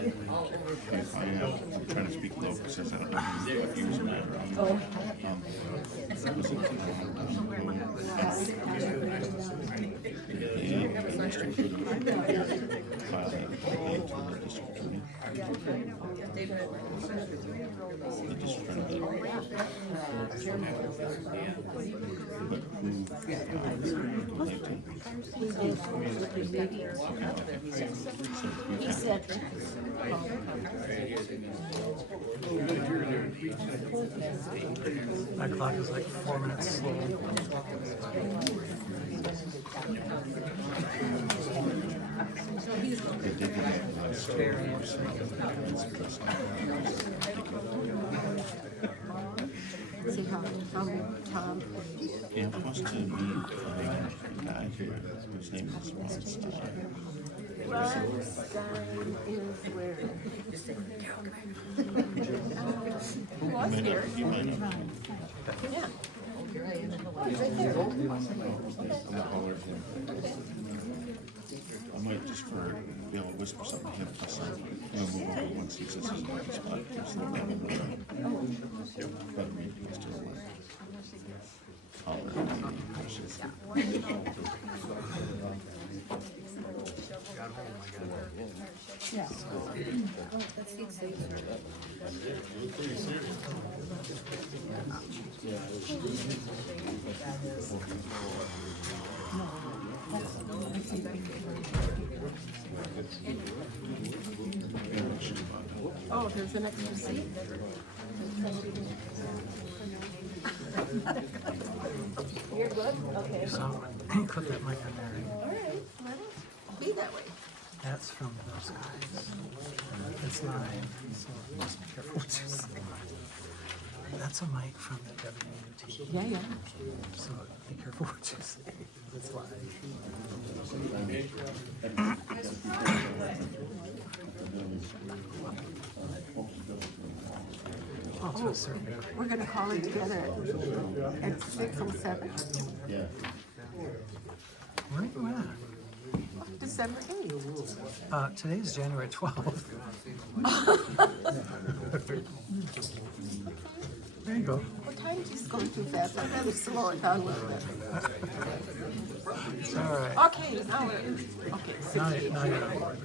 I'm trying to speak low because I don't know if you use my He said, My clock is like 4 minutes slow. see how Tom. Yeah, I'm supposed to meet a guy here. His name is Stubbs. Weinstein is where? You might not. Yeah. He's right there. I might just be able to whisper something to him plus I'll move over once he says he's going to spot. Just let him know. But I mean, he's still like holler. Yeah. Oh, there's an extra seat. You're good? Okay. So, clip that mic on there. All right, let it be that way. That's from those guys. It's live, so just be careful what you say. That's a mic from the WUT. Yeah, yeah. So be careful what you say. It's live. Oh, to a certain degree. We're gonna call it together at 6:07, Where are you at? December 8th. Today's January 12th. There you go. Well, time just going too fast. I'd rather slow it down a little bit. It's all right. Okay, now we're, okay. Now you're on board.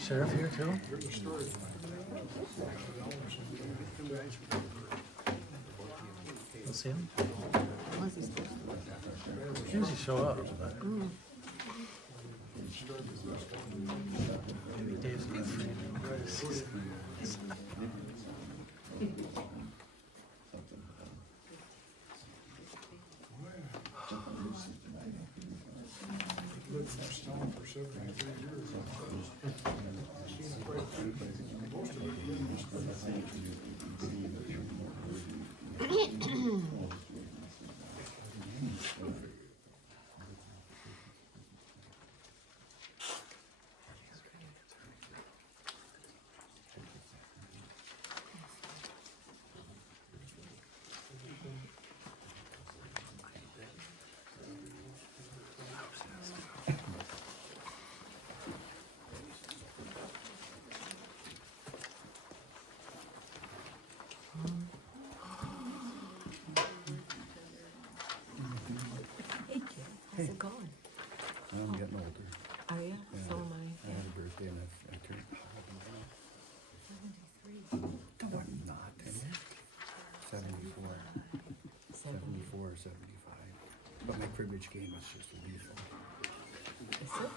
Sheriff here too? You'll see him? Was he supposed to? Usually show up, but maybe Dave's not free anymore. How's it going? I'm getting older. Are you? So am I I. had a birthday and I turned 73. no, I'm not. 74. 74 or 75. But my cribbage game was just lethal. Is it?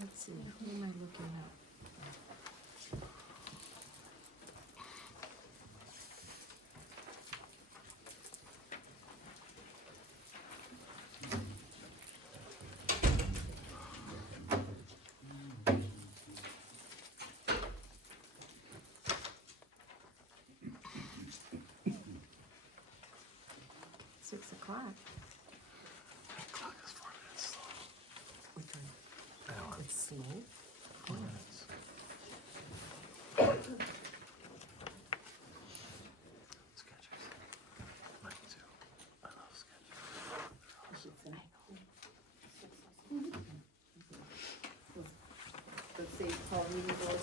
Let's see, who am I looking at? O'clock. the clock is 4 minutes smoke? Oh, yes. Sketchers. Mine too. I love sketchers. The state call meeting order.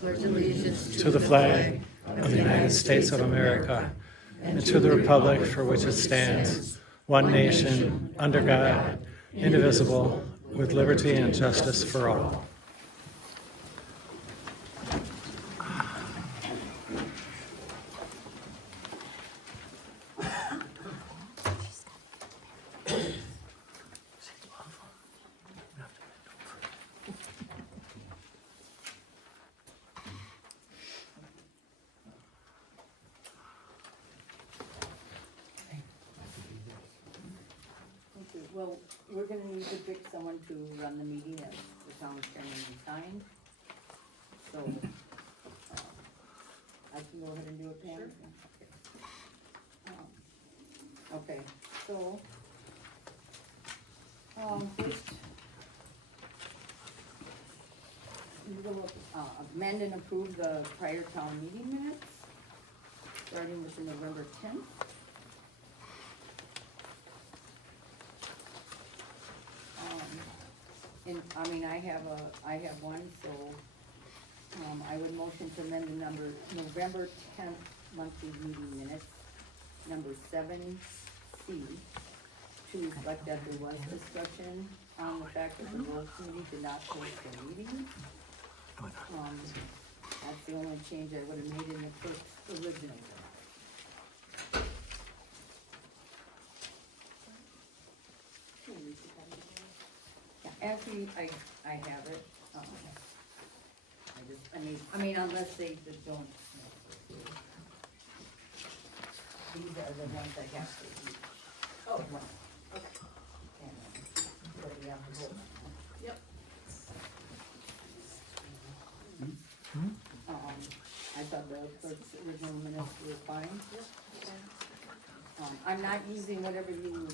Pledge allegiance To the flag of the United States of America and to the republic for which it stands, one nation, under God, indivisible, with liberty and justice for all. Okay, well, we're gonna need to pick someone to run the meeting as the town chairman resigned. So, I can go ahead and do it, Pam? Okay. Okay, so, first, we will, amend and approve the prior town meeting minutes, starting with the November 10th. And, I mean, I have one, so, I would motion to amend the November 10th monthly meeting minutes, number 7C, to reflect that there was discussion on the fact that the road committee did not post the meeting. That's the only change I would have made in the first original. Yeah, actually, I have it, I mean, unless they just don't. These are the ones I have to read. Oh, well, okay. And, but we have to vote. Yep. I thought the clerk's original minutes were fine. I'm not using whatever you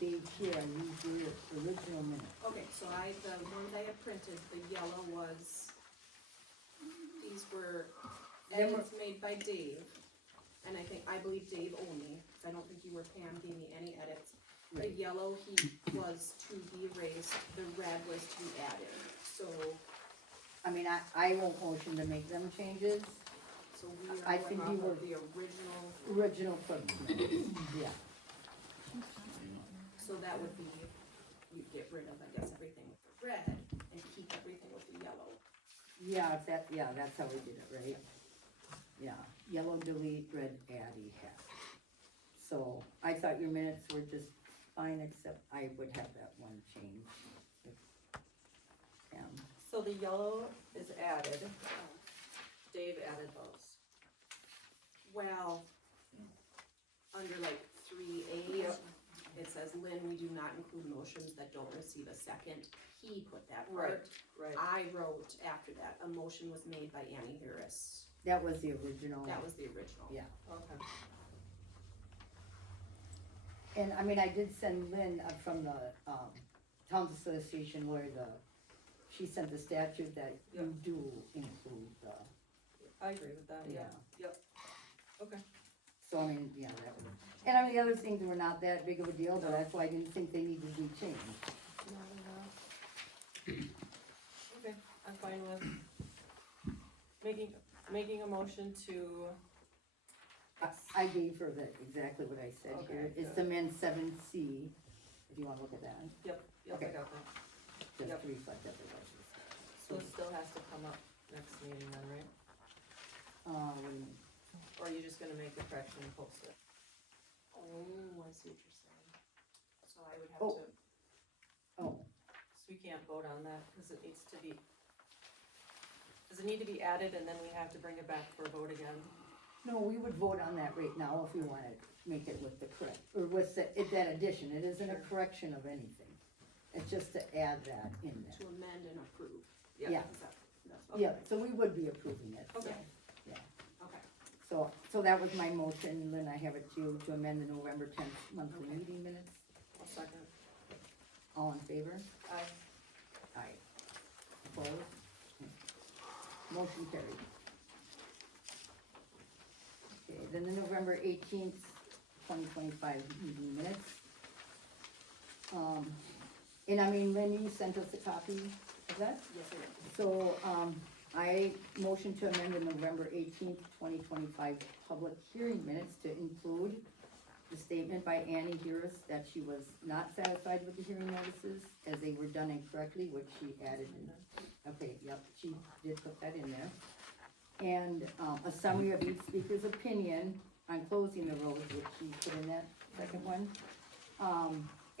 see here, I use your original minutes. Okay, so the ones I have printed, the yellow was, these were edits made by Dave. And I believe Dave only, because I don't think you or Pam gave me any edits. The Right. yellow was to be erased, the red was to be added. So I mean, I won't motion to make them changes, we I are think going you off were- of the original, original clerk's minutes, yeah. so that would be, you get rid of, I guess, everything with the red and keep everything with the yellow. Yeah, that's how we did it, right? Yeah, yellow delete, red add, half. So, I thought your minutes were just fine, except I would have that one change. So the yellow is added. Dave added those. Well, under like 3A, it says, Lynn, we do not include motions that don't receive a second. He put that part. Right. I wrote after that, a motion was made by Annie Harris. That was the original. That was the original. Yeah, Okay. and I mean, I did send Lynn from the, Towns Association where she sent the statute that you do include the, I agree with that, yeah. yeah. Yep. Okay. So I mean, yeah, that was, and I mean, the other things were not that big of a deal, but that's why I didn't think they needed to be changed. Okay, I'm fine with making a motion to, I gave her exactly what I said here, Okay, it's good. amend 7C, if you wanna look at that, yep, I Okay. got that. just Yep. to reflect that there was. So it still has to come up next meeting then, right? Wait a minute. Or are you just gonna make the correction and post it? Oh, I see what you're saying. So I would have Oh. to, Oh, So we can't vote on that, cause it needs to be, does it need to be added and then we have to bring it back for a vote again? no, we would vote on that right now if we wanna make it with the correct, or with that addition, it isn't a correction of anything. It's just to add that in there. to amend and approve. Yeah. Is that- that's- Yeah, so we would be approving it. Okay. Yeah. Okay. So that was my motion, Lynn, I have it to amend the November 10th monthly Okay. meeting minutes. I'll second. All in favor? Aye. Aye. Opposed? Motion carried. Okay, then the November 18th, 2025 meeting minutes. And I mean, Lynn, you sent us a copy of that? Yes, sir. So, I motion to amend the November 18th, 2025 public hearing minutes to include the statement by Annie Harris that she was not satisfied with the hearing notices as they were done incorrectly, which she added in. Okay, yep, she did put that in there. And, a summary of each speaker's opinion on closing the roads, which she put in that second one.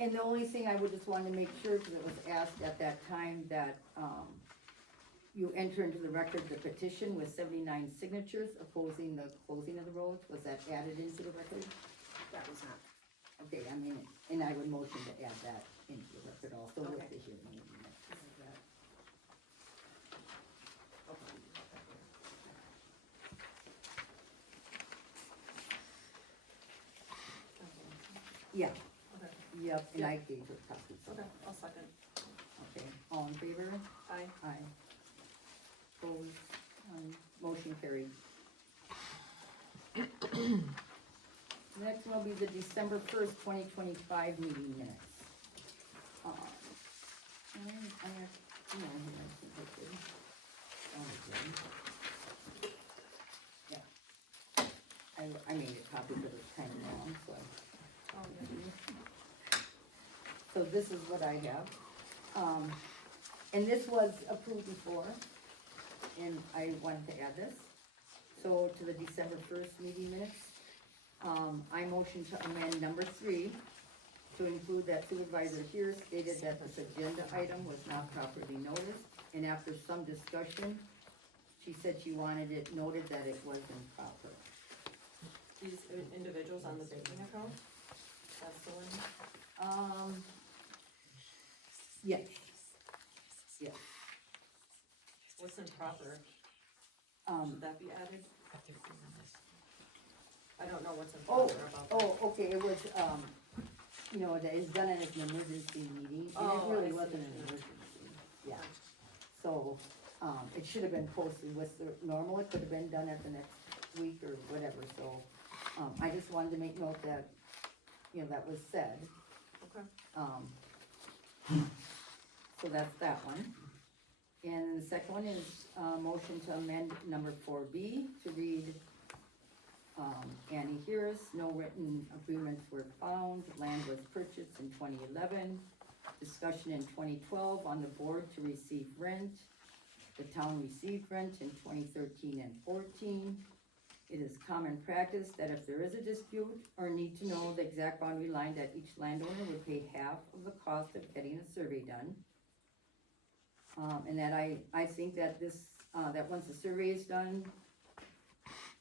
And the only thing I would just want to make sure, because it was asked at that time, that, you enter into the record the petition with 79 signatures opposing the closing of the roads. Was that added into the record? That was not. Okay, I mean, and I would motion to add that into the record also with Okay. the hearing minutes. Yeah, Okay, yep, and I gave her copies. okay, I'll second. Okay, all in favor? Aye. Aye. Opposed, motion carried. Next will be the December 1st, 2025 meeting minutes. I think I did. Oh, I did. Yeah. I made a copy, but it's kind of long, so. Oh, yeah. So this is what I have. And this was approved before, and I wanted to add this. So to the December 1st meeting minutes, I motion to amend number 3 to include that Supervisor here stated that this agenda item was not properly noticed, and after some discussion, she said she wanted it noted that it was improper. These individuals on the banking account? That's the one? Yes. Yes. What's improper? Should that be added? I don't know what's Oh, improper about that. oh, okay, it was, you know, that is done as an emergency meeting, and Oh, it I really see. wasn't an emergency, yeah. So, it should have been posted with the normal, it could have been done at the next week or whatever, so, I just wanted to make note that, you know, that was said. Okay. So that's that one. And the second one is, motion to amend number 4B to read, Annie Harris, no written agreements were found, land was purchased in 2011, discussion in 2012 on the board to receive rent. The town received rent in 2013 and 14. It is common practice that if there is a dispute or need to know the exact boundary line, that each landowner would pay half of the cost of getting a survey done. And that I think that this, that once the survey is done,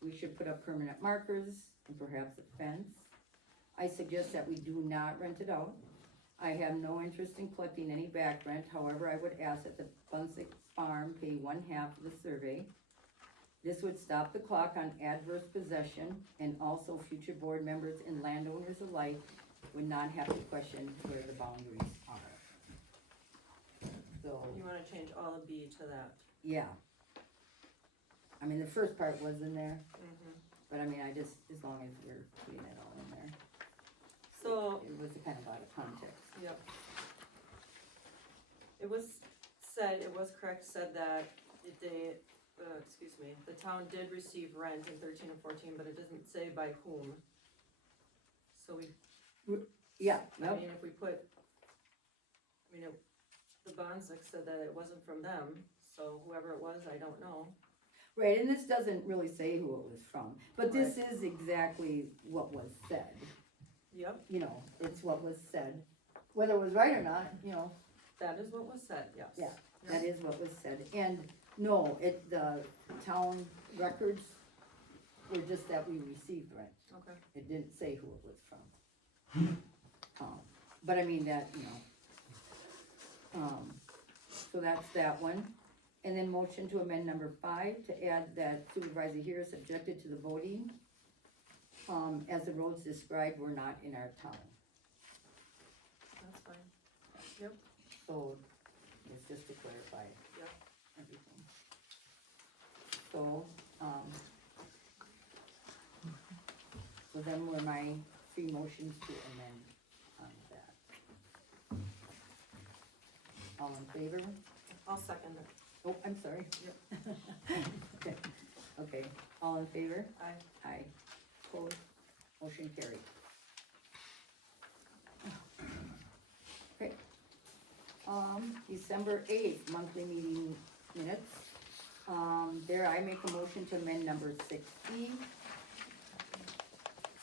we should put up permanent markers and perhaps a fence. I suggest that we do not rent it out. I have no interest in collecting any back rent, however, I would ask that the Bunsick Farm pay 1/2 of the survey. This would stop the clock on adverse possession, and also future board members and landowners alike would not have to question where the boundaries are. So, You wanna change all of B to that? yeah. I mean, the first part was in there, Mm-hmm. but I mean, I just, as long as we're putting it all in there. So, It was kind of out of context. yep. It was said, it was correct, said that the town did receive rent in 13 and 14, but it doesn't say by whom. So Yeah, I nope, mean, if we put, the Bonsick said that it wasn't from them, so whoever it was, I don't know. right, and this doesn't really say who it was from, but this is exactly what was said. Yep, You know, it's what was said, whether it was right or not, you know, that is what was said, yes. yeah, that is what was said. And no, the town records were just that we received rent. Okay. It didn't say who it was from. But I mean that, you know. So that's that one. And then motion to amend number 5 to add that Supervisor Harris objected to the voting, as the roads described were not in our town. That's fine. Yep. So, it's just to clarify Yep. everything. So, so then were my three motions to amend on that. All in favor? I'll second it. Oh, I'm sorry. Okay. Okay, all in favor? Aye. Aye. Opposed? Motion carried. Okay. December 8th, monthly meeting minutes. There I make a motion to amend number 6E,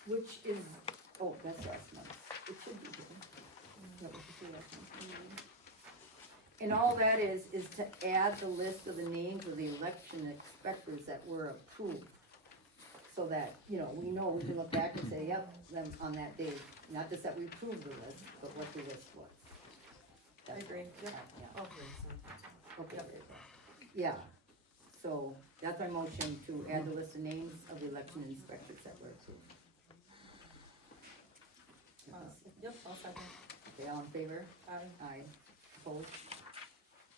which is, oh, that's last month. It should be here. No, it should be last month. And all that is to add the list of the names of the election inspectors that were approved. So that, you know, we can look back and say, yep, them on that day, not just that we approved the list, but what the list was. I agree, yep. Yeah. I'll agree, so. Okay, Yep. very good. Yeah, so that's my motion to add the list of names of the election inspectors that were approved. Yep, I'll second. Okay, all in favor? Aye. Aye. Opposed?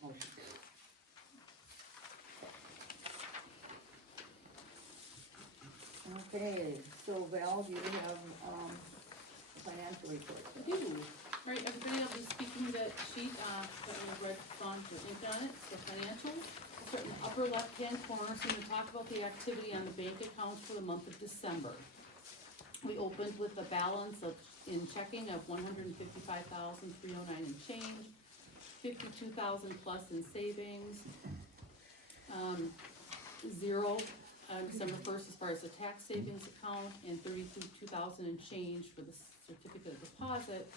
Motion carried. Okay, so Val, do you have, financial report? I do. Right, everybody, I'll be speaking to that sheet, that was read on to ink on it, the financials. I'll start in the upper left-hand corner, so I'm gonna talk about the activity on the bank accounts for the month of December. We opened with a balance in checking of $155,309 and change, 52,000 plus in savings, zero December 1st as far as the tax savings account, and 32,000 and change for the certificate of deposit.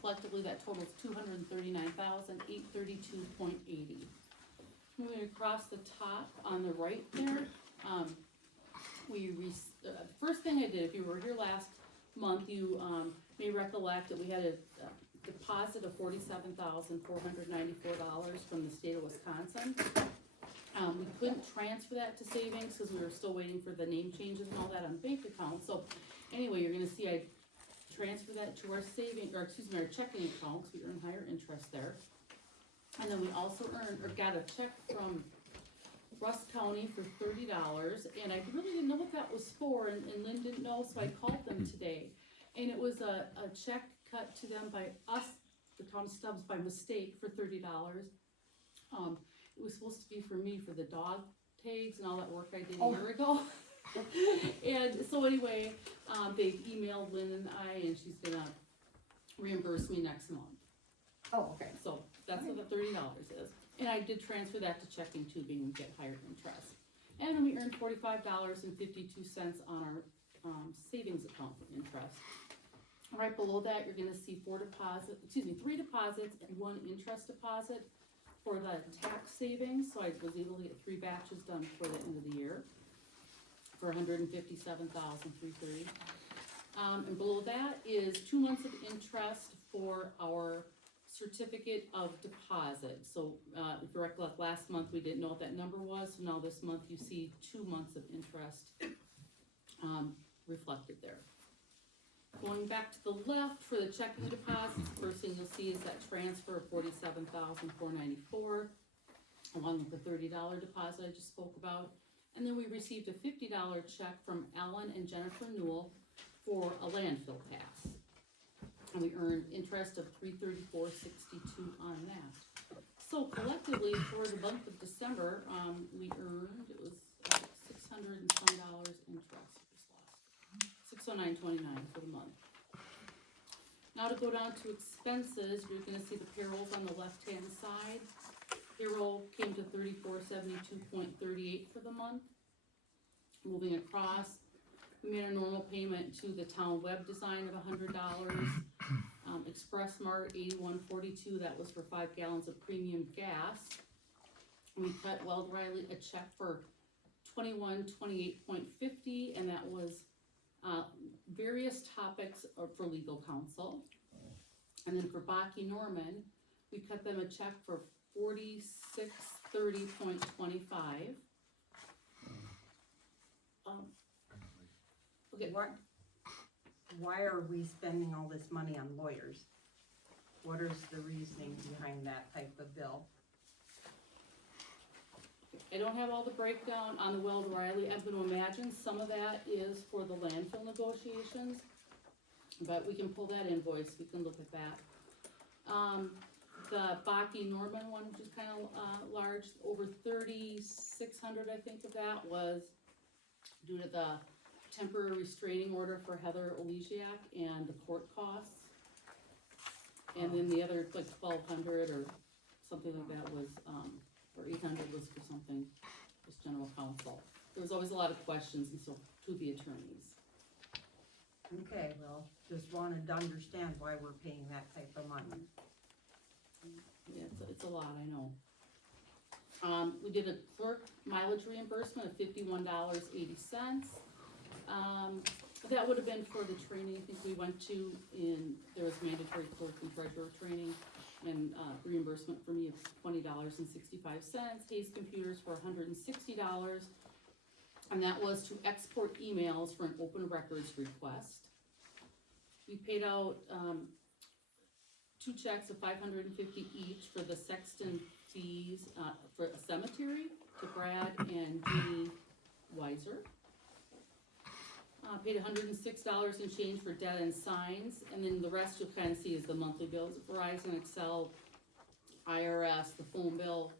Collectively, that totals $239,832.80. Moving across the top on the right there, first thing I did, if you were here last month, you may recollect that we had a deposit of $47,494 from the state of Wisconsin. We couldn't transfer that to savings because we were still waiting for the name changes and all that on bank accounts. So anyway, you're gonna see I transfer that to our our checking accounts. We earn higher interest there. And then we also got a check from Russ County for $30, and I really didn't know what that was for, and Lynn didn't know, so I called them today. And it was a check cut to them by us, the town of Stubbs, by mistake for $30. It was supposed to be for me for the dog tags and all that work I did a year ago. And so anyway, they emailed Lynn and I, and she's gonna reimburse me next month. Oh, okay. So that's what the $30 is. And I did transfer that to checking too, being we get higher interest. And then we earned $45.52 on our savings account for interest. Right below that, you're gonna see three deposits and one interest deposit for the tax savings. So I was able to get 3 batches done before the end of the year for $157,330. And below that is 2 months of interest for our certificate of deposit. So if you recollect, last month we didn't know what that number was, so now this month you see 2 months of interest reflected there. Going back to the left for the checking deposits, first thing you'll see is that transfer of $47,494, along with the $30 deposit I just spoke about. And then we received a $50 check from Ellen and Jennifer Newell for a landfill pass. And we earned interest of $334.62 on that. So collectively, for the month of December, we earned, it was $620 interest. $609.29 for the month. Now to go down to expenses, you're gonna see the payrolls on the left-hand side. Payroll came to $3472.38 for the month. Moving across, we made a normal payment to the town web design of $100. Express Mart $81.42, that was for 5 gallons of premium gas. We cut Weld Riley a check for $2128.50, and that was various topics for legal counsel. And then for Baki Norman, we cut them a check for $4630.25. Okay, Why are we spending all this money on lawyers? What is the reasoning behind that type of bill? I don't have all the breakdown on the Weld Riley. I'm gonna imagine some of that is for the landfill negotiations, but we can pull that invoice, we can look at that. The Baki Norman one, which is kinda, large, over 3,600, I think of that was due to the temporary restraining order for Heather Olesiak and the court costs. And then the other, like 1,200 or something like that was, or 800 was for something, just general counsel. There was always a lot of questions, and so, to the attorneys. Okay, well, just wanted to understand why we're paying that type of money. Yeah, it's a lot, I know. We did a clerk mileage reimbursement of $51.80. That would have been for the training, I think we went to there was mandatory clerk and treasurer training, and reimbursement for me of $20.65. Hayes Computers for $160, and that was to export emails for an open records request. We paid out 2 checks of $550 each for the sexton fees for a cemetery to Brad and Jeannie Weiser. Paid $106 and change for debt and signs, and then the rest you'll kind of see is the monthly bills: Verizon, Excel, IRS, the phone bill.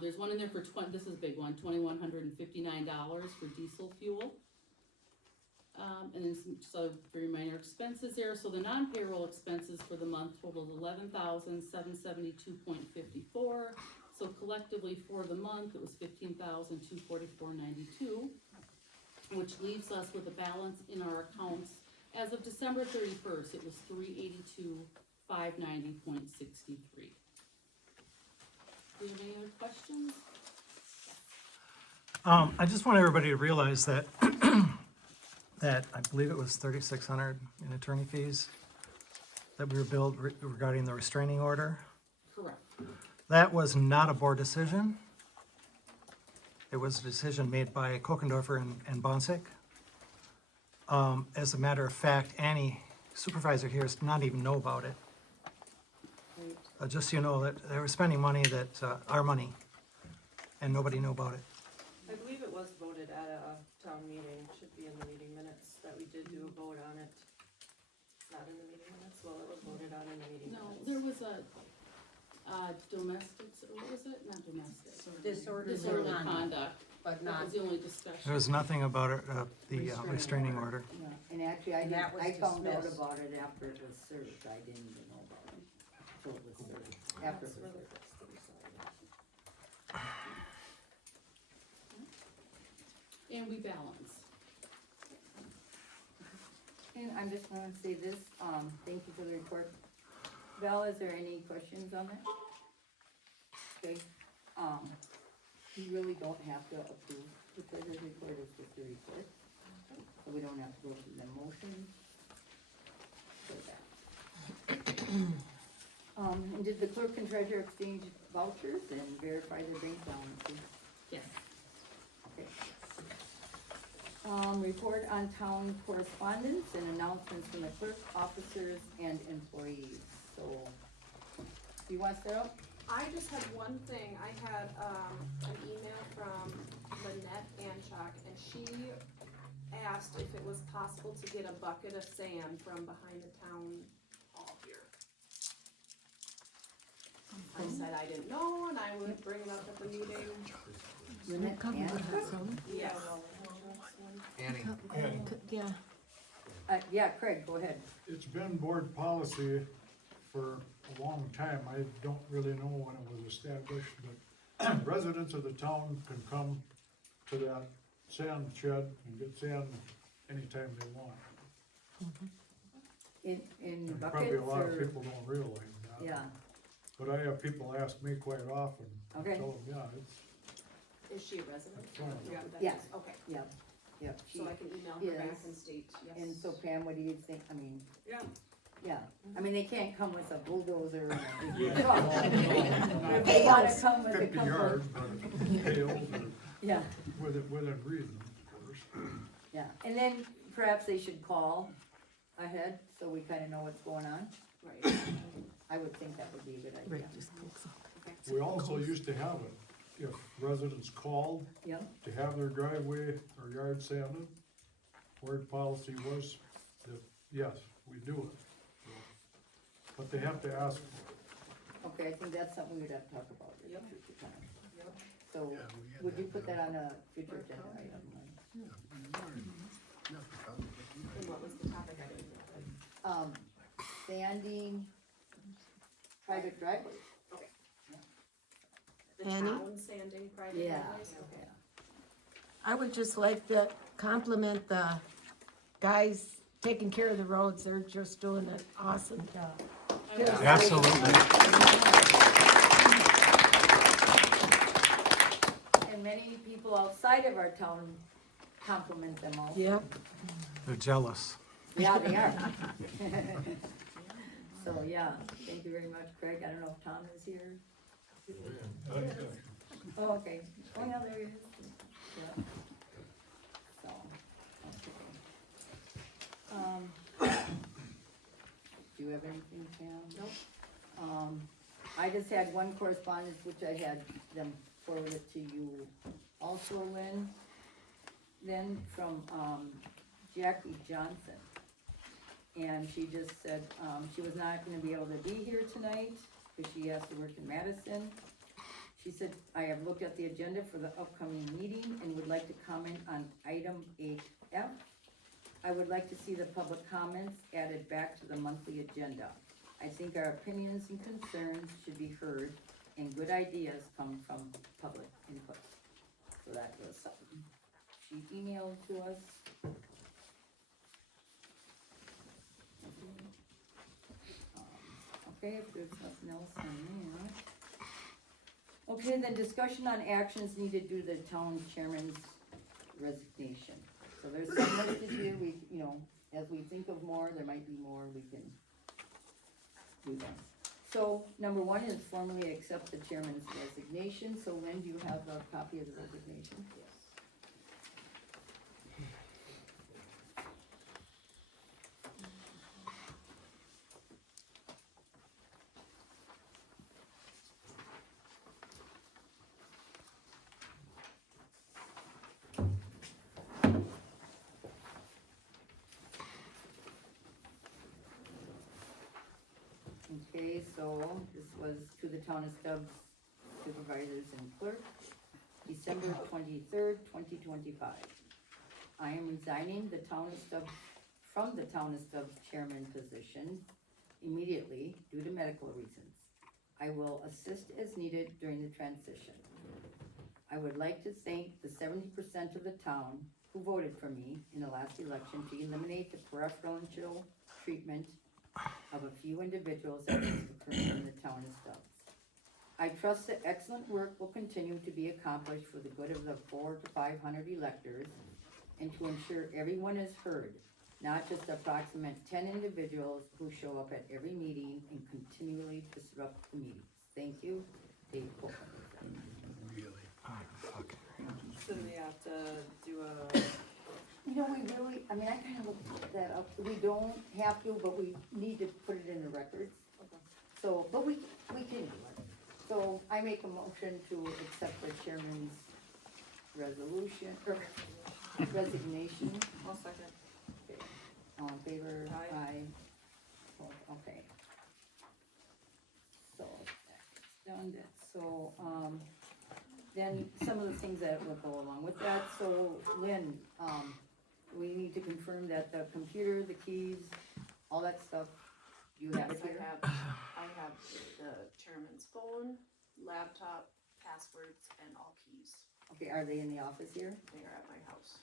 There's one in there for this is a big one, $2,159 for diesel fuel. And then some other very minor expenses there. So the non-payroll expenses for the month totaled $11,772.54. So collectively for the month, it was $15,244.92, which leaves us with a balance in our accounts as of December 31st. It was $382,590.63. Do you have any other questions? I just want everybody to realize that, that I believe it was 3,600 in attorney fees that we were billed regarding the restraining order. Correct. That was not a board decision. It was a decision made by Kokendorfer and Bonsick. As a matter of fact, any supervisor here does not even know about it. Just so you know that they were spending money that, our money, and nobody knew about it. I believe it was voted at a town meeting, should be in the meeting minutes, that we did do a vote on it. It's not in the meeting minutes, well, it was voted on in the meeting No, minutes. there was a domestics, or what was it? Not domestic. Disorderly Disorderly conduct, conduct. but That not, was the only discussion. There was nothing about it, the restraining order. Yeah, and actually, And that was I found out dismissed. about it after it was served, I didn't even know about it, so it was served, after it That's was really served. fast to be signed. And we balance. And I'm just gonna say this, thank you for the report. Val, is there any questions on that? Okay, you really don't have to approve the treasurer's report, it's just a report. So we don't have to go through the motions for that. And did the clerk and treasurer exchange vouchers and verify their bank balances? Yes. Okay. Report on town correspondence and announcements from the clerk, officers, and employees. So, you want to start out? I just had one thing, I had, an email from Lynette Anchak, and she asked if it was possible to get a bucket of sand from behind the town hall here. I said I didn't know, and I would bring it up at the meeting. Lynette Ann? Yes. Annie. Yeah, Yeah, Craig, go ahead. It's been board policy for a long time, I don't really know when it was established, but residents of the town can come to that sand shed and get sand anytime they want. In And buckets probably a lot of or? people don't realize that. Yeah, But I have people ask me quite often, I Okay. tell them, yeah, it's, Is she a resident? Fine. Yeah, that Yeah. is- Okay, yep, yep. so I can email her back and state, yes. And so Pam, what do you think, I mean, Yeah. yeah, I mean, they can't come with a bulldozer and a big truck. If they wanna come with a 50 couple, yards, but pails or yeah, within reason, of course. yeah, and then perhaps they should call ahead, so we kinda know what's going on? Right. I would think that would be a good idea. We also used to have it, if residents called Yep, to have their driveway or yard sanded, word policy was that, yes, we do it. But they have to ask, okay, I think that's something we'd have to talk about at a Yep. future time. Yep. So, Yeah, we had would you that put that down. on a future agenda item? And what was the topic I didn't know? Sanding private driveways. The Annie? town sanding private Yeah, driveways? okay. I would just like to compliment the guys taking care of the roads. They're just doing an awesome job. Absolutely. And many people outside of our town compliment them also. Yep. They're jealous. Yeah, they are. So, yeah, thank you very much, Craig. I don't know if Tom is here. Oh, okay. Oh, yeah, there he is. Yeah. So, okay. Do you have anything, Pam? Nope. I just had one correspondence, which I had them forward it to you also, Lynn. Then from, Jackie Johnson. And she just said, she was not gonna be able to be here tonight, cause she has to work in Madison. She said, I have looked at the agenda for the upcoming meeting and would like to comment on item 8F. I would like to see the public comments added back to the monthly agenda. I think our opinions and concerns should be heard, and good ideas come from public input. So that was something she emailed to us. Okay, if there's nothing else on there. Okay, then discussion on actions needed due to the town chairman's resignation. So there's some listed here, we, as we think of more, there might be more, we can do them. So, number one is formally accept the chairman's resignation. So Lynn, do you have a copy of the resignation? Yes. Okay, so this was to the town of Stubbs supervisors and clerk, December 23rd, 2025. I am resigning the town of Stubbs, from the town of Stubbs chairman position immediately due to medical reasons. I will assist as needed during the transition. I would like to thank the 70% of the town who voted for me in the last election to eliminate the preferential treatment of a few individuals that is occurring in the town of Stubbs. I trust that excellent work will continue to be accomplished for the good of the 400 to 500 electors and to ensure everyone is heard, not just approximate 10 individuals who show up at every meeting and continually disrupt the meetings. Thank you, Dave Coleman. Really? Shouldn't they have to do a, We really, I kinda looked that up, we don't have to, but we need to put it in the records. So, but we can do it. So I make a motion to accept the chairman's resolution, or resignation. I'll second. Okay. All in favor? Aye. Okay. So, that's done that, so, then some of the things that will go along with that, so Lynn, we need to confirm that the computer, the keys, all that stuff, you have it Yes, here? I have the chairman's phone, laptop, passwords, and all keys. Okay, are they in the office here? They are at my house.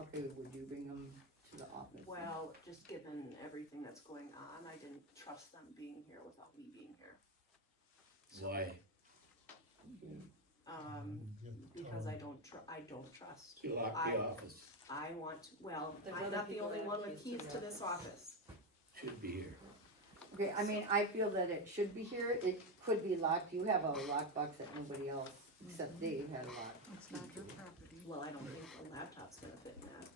Okay, would you bring them to the office? Well, just given everything that's going on, I didn't trust them being here without me being here. Why? Because I don't trust. You lock the office, I want, well, There's I'm other not the people only that one have with keys keys to to the this office. should be here. Okay, I feel that it should be here, it could be locked, you have a lockbox that nobody else except Dave had a lock. It's not your property. Well, I don't think the laptop's gonna fit in that.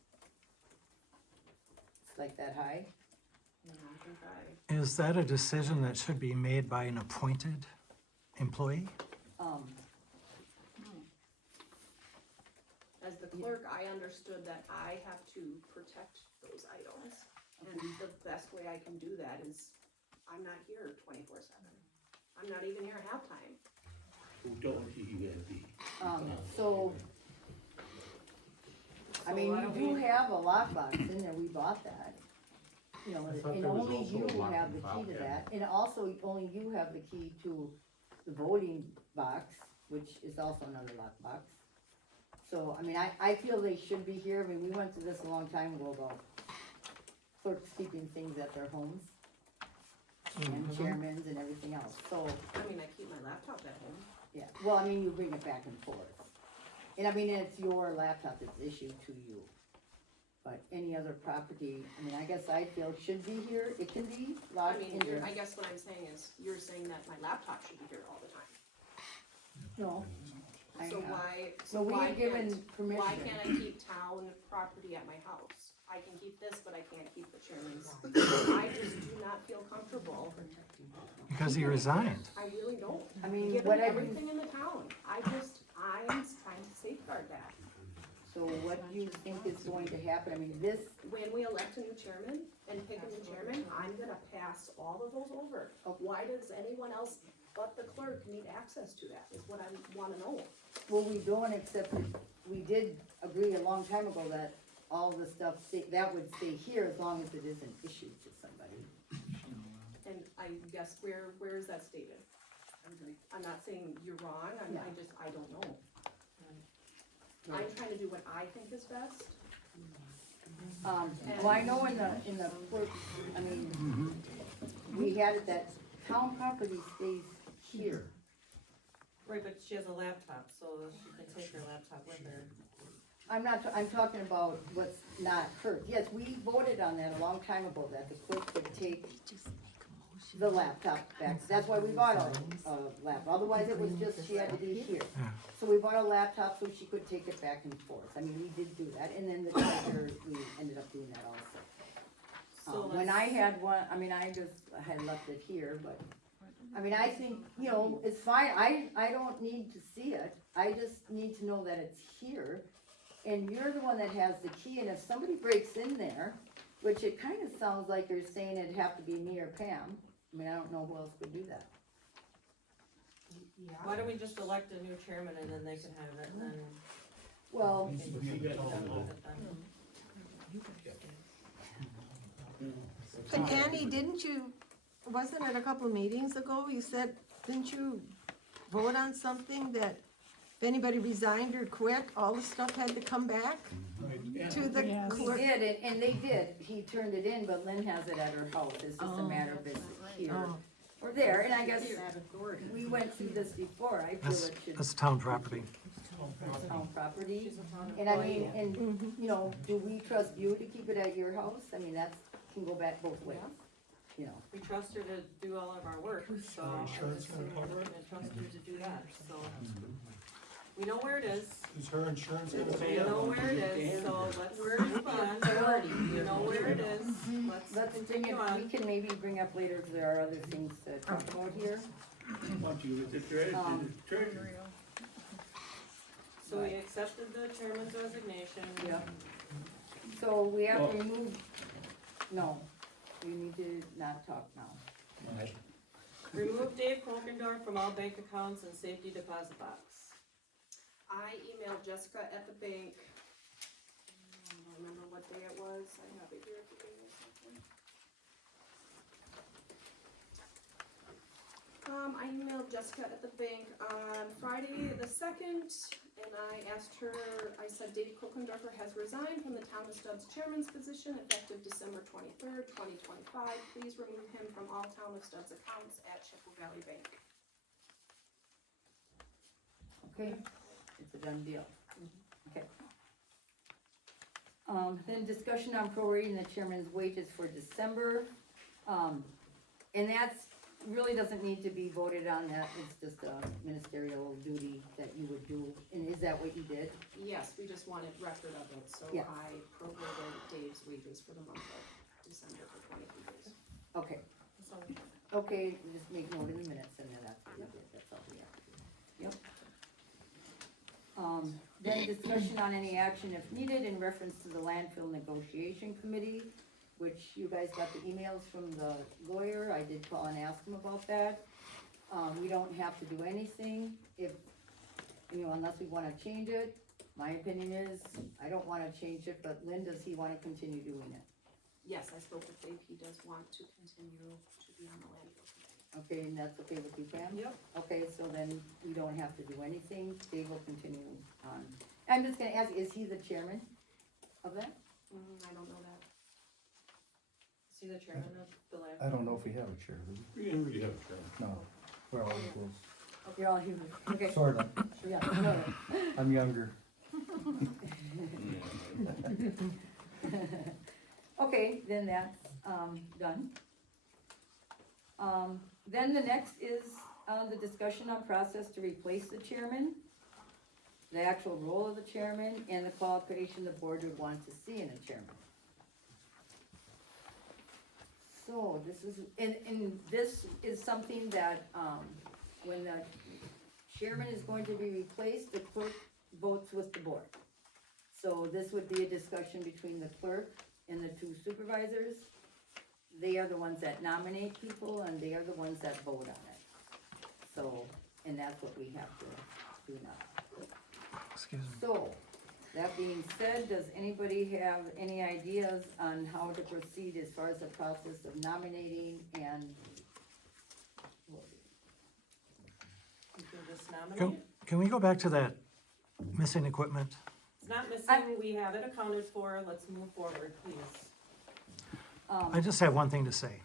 It's like that high? And I think I, Is that a decision that should be made by an appointed employee? As the clerk, I understood that I have to protect those items. And the best way I can do that is, I'm not here 24/7. I'm not even here at halftime. Who told you you had to be? So, I mean, why you don't do we- have a lockbox in there, we bought that. You know, I thought and there was only also you a lock have the key fob to in that, and also only you have the key to the voting box, which is also another lockbox. So, I mean, I feel they should be here, I mean, we went through this a long time ago about clerks keeping things at their homes, and chairmans and everything else, so, I mean, I keep my laptop at home. yeah, well, I mean, you bring it back and forth. And I mean, it's your laptop that's issued to you. But any other property, I mean, I guess I feel should be here, it can be I logged mean, in here. I guess what I'm saying is, you're saying that my laptop should be here all the time. No. I So have. why, So so we why had given can't, permission. why can't I keep town property at my house? I can keep this, but I can't keep the chairman's. I just do not feel comfortable. Because he resigned. I really don't. I mean, Given what I, everything in the town, I'm trying to safeguard that. so what do you think is going to happen? I mean, this, When we elect a new chairman and pick a new chairman, I'm gonna pass all of those over. Why does anyone else but the clerk need access to that, is what I wanna know. well, we don't accept it, we did agree a long time ago that all the stuff, that would stay here as long as it isn't issued to somebody. And I guess, where is that stated? I'm not saying you're wrong, I don't know. I'm trying to do what I think is best. Well, I know in the clerk, I mean, we had it that town property stays here. right, but she has a laptop, so she can take her laptop with her. I'm talking about what's not hers. Yes, we voted on that a long time ago, that the clerk could take the laptop back. That's why we bought a laptop. Otherwise, it was just, she had to be here. So we bought a laptop so she could take it back and forth. I mean, we did do that, and then the treasurer, we ended up doing that also. So When let's- I had one, I mean, I just had left it here, but, I mean, I think, you know, it's fine. I don't need to see it. I just need to know that it's here. And you're the one that has the key, and if somebody breaks in there, which it kind of sounds like you're saying it'd have to be me or Pam. I mean, I don't know who else could do that. Why don't we just elect a new chairman and then they can have it, and then Well, we can be done with it then. But Annie, didn't you, wasn't it a couple of meetings ago, you said, didn't you vote on something that if anybody resigned or quit, all the stuff had to come back to the we clerk? did, and they did. He turned it in, but Lynn has it at her house. It's just a matter of it's here Oh. or there. And I guess we went through this before. I feel That's, it should that's town property. be town property. She's a town And I employee. mean, and, you know, do we trust you to keep it at your house? I mean, that can go back both ways, you know. We trust her to do all of our work, so I just, I trust her to do that, so. We know where it is, Is her insurance gonna we pay it? know where it is, so let's move on. We know where it is, let's Let's bring continue it, we on. can maybe bring up later, because there are other things to talk about here. Once you get the treasurer. So we accepted the chairman's resignation. Yeah. So we have to remove, no, we need to not talk now. Remove Dave Kokendorf from all bank accounts and safety deposit box. I emailed Jessica at the bank, I don't remember what day it was, I have it here if you give me a second. I emailed Jessica at the bank on Friday the 2nd, and I asked her, I said, David Kokendorfer has resigned from the town of Stubbs chairman's position effective December 23rd, 2025. Please remove him from all town of Stubbs accounts at Chippewa Valley Bank. Okay, it's a done deal. Okay. Then discussion on prorating the chairman's wages for December. And that's, really doesn't need to be voted on, that, it's just a ministerial duty that you would do, and is that what you did? Yes, we just wanted record of it, so Yeah. I prorated Dave's wages for the month of December for 23 days. Okay, So, okay, just make note in the minutes and then that's what we did, that's all we have to do. Yep. Then discussion on any action if needed in reference to the landfill negotiation committee, which you guys got the emails from the lawyer, I did call and ask him about that. We don't have to do anything if, unless we wanna change it. My opinion is, I don't wanna change it, but Lynn, does he wanna continue doing it? Yes, I spoke with Dave, he does want to continue to be on the landfill committee. Okay, and that's okay with you, Pam? Yep. Okay, so then we don't have to do anything, Dave will continue on. I'm just gonna ask, is he the chairman of that? I don't know that. is he the chairman of the land? I don't know if we have a chair, do we? We didn't really have a chair. No, we're all equals. You're all human, okay, Sorta, yeah, no, I'm younger. okay, then that's, done. Then the next is, the discussion on process to replace the chairman, the actual role of the chairman, and the qualification the board would want to see in a chairman. So this is, and this is something that, when the chairman is going to be replaced, the clerk votes with the board. So this would be a discussion between the clerk and the two supervisors. They are the ones that nominate people and they are the ones that vote on it. So, and that's what we have to do now. Excuse me. So, that being said, does anybody have any ideas on how to proceed as far as the process of nominating and? You can just Can, nominate. can we go back to that missing equipment? It's not missing, we have it accounted for, let's move forward, please. I just have one thing to say.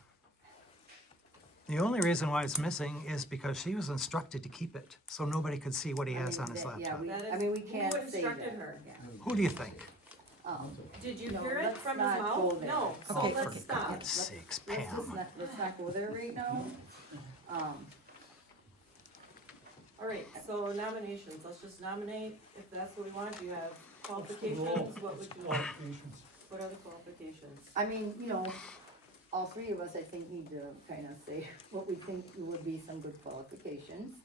The only reason why it's missing is because she was instructed to keep it, so nobody could see what he has on his Yeah, laptop. we, That I is- mean, we who can't say that. instructed her? Yeah. Who do you think? Did you No, hear it let's from his not go mouth? there. No, so Okay, let's for stop. God's sakes, Let's just Pam. not, let's not go there right now. All right, so nominations, let's just nominate, if that's what we want, you have qualifications, what would you want? What are the qualifications? I mean, all three of us, I think, need to kind of say what we think would be some good qualifications.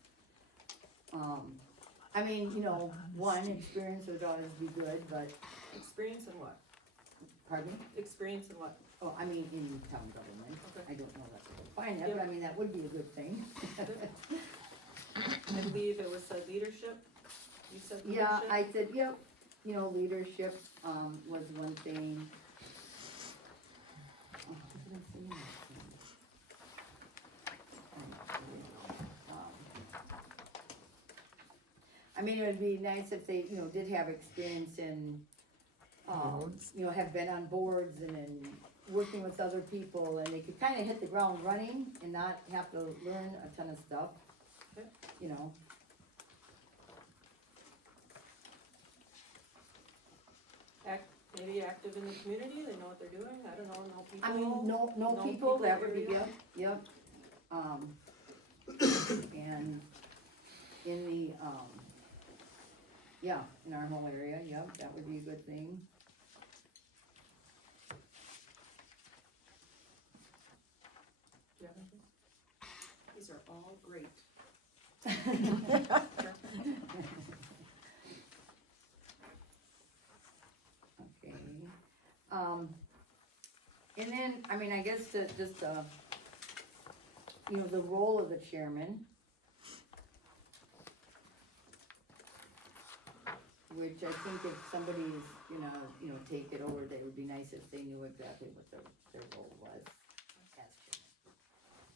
I mean, one, experience would always be good, but, Experience in what? pardon me? Experience in what? Oh, I mean, in town government. Okay. I don't know that to define that, but I mean, that would be a good thing. I believe it was said leadership, you said Yeah, leadership? I said, yep, leadership, was one thing. Oh, what did I say next? I mean, it would be nice if they, did have experience in, have been on boards and in working with other people, and they could kinda hit the ground running and not have to learn a ton of stuff, Okay. Maybe active in the community, they know what they're doing, I don't know, know people. I mean, no Know people that would be, area. yep. And in the, yeah, in our whole area, yep, that would be a good thing. Do you have anything? These are all great. Okay, and then, I mean, I guess to just, the role of the chairman. Which I think if somebody's gonna, take it over, they would be nice if they knew exactly what their role was as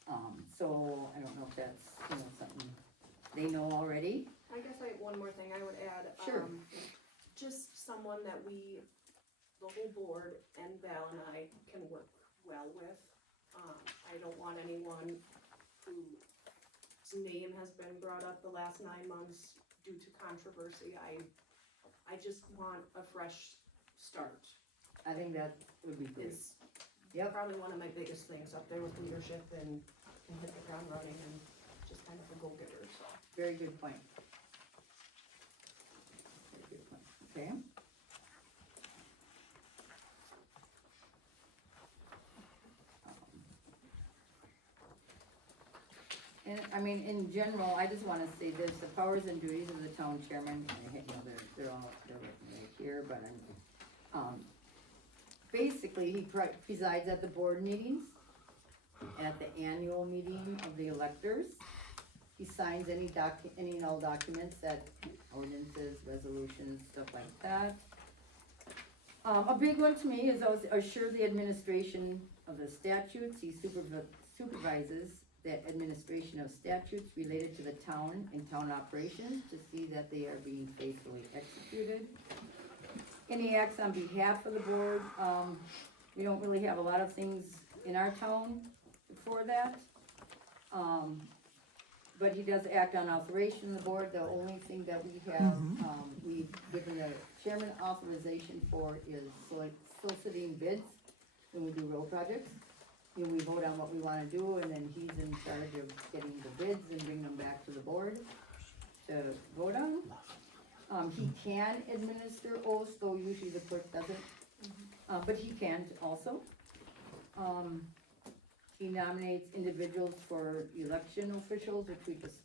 chairman. So I don't know if that's, something they know already. I guess one more thing I would add. Sure. Just someone that we, the whole board and Val and I can work well with. I don't want anyone whose name has been brought up the last 9 months due to controversy. I just want a fresh start. I think that would be great. Is Yep. probably one of my biggest things up there with leadership and hit the ground running and just kind of a go-getter, so. Very good point. Very good point, okay? And, I mean, in general, I just wanna say this, the powers and duties of the town chairman, you know, they're written right here, but basically, he presides at the board meetings, at the annual meeting of the electors. He signs any and all documents that, ordinances, resolutions, stuff like that. A big one to me is assure the administration of the statutes. He supervises the administration of statutes related to the town and town operations to see that they are being faithfully executed. And he acts on behalf of the board. We don't really have a lot of things in our town for that. But he does act on authorization of the board. The only thing that we have, we've given the chairman authorization for is soliciting bids when we do road projects. You know, we vote on what we wanna do, and then he's in charge of getting the bids and bringing them back to the board to vote on. He can administer oaths, though usually the clerk doesn't, but he can also. He nominates individuals for election officials, which we just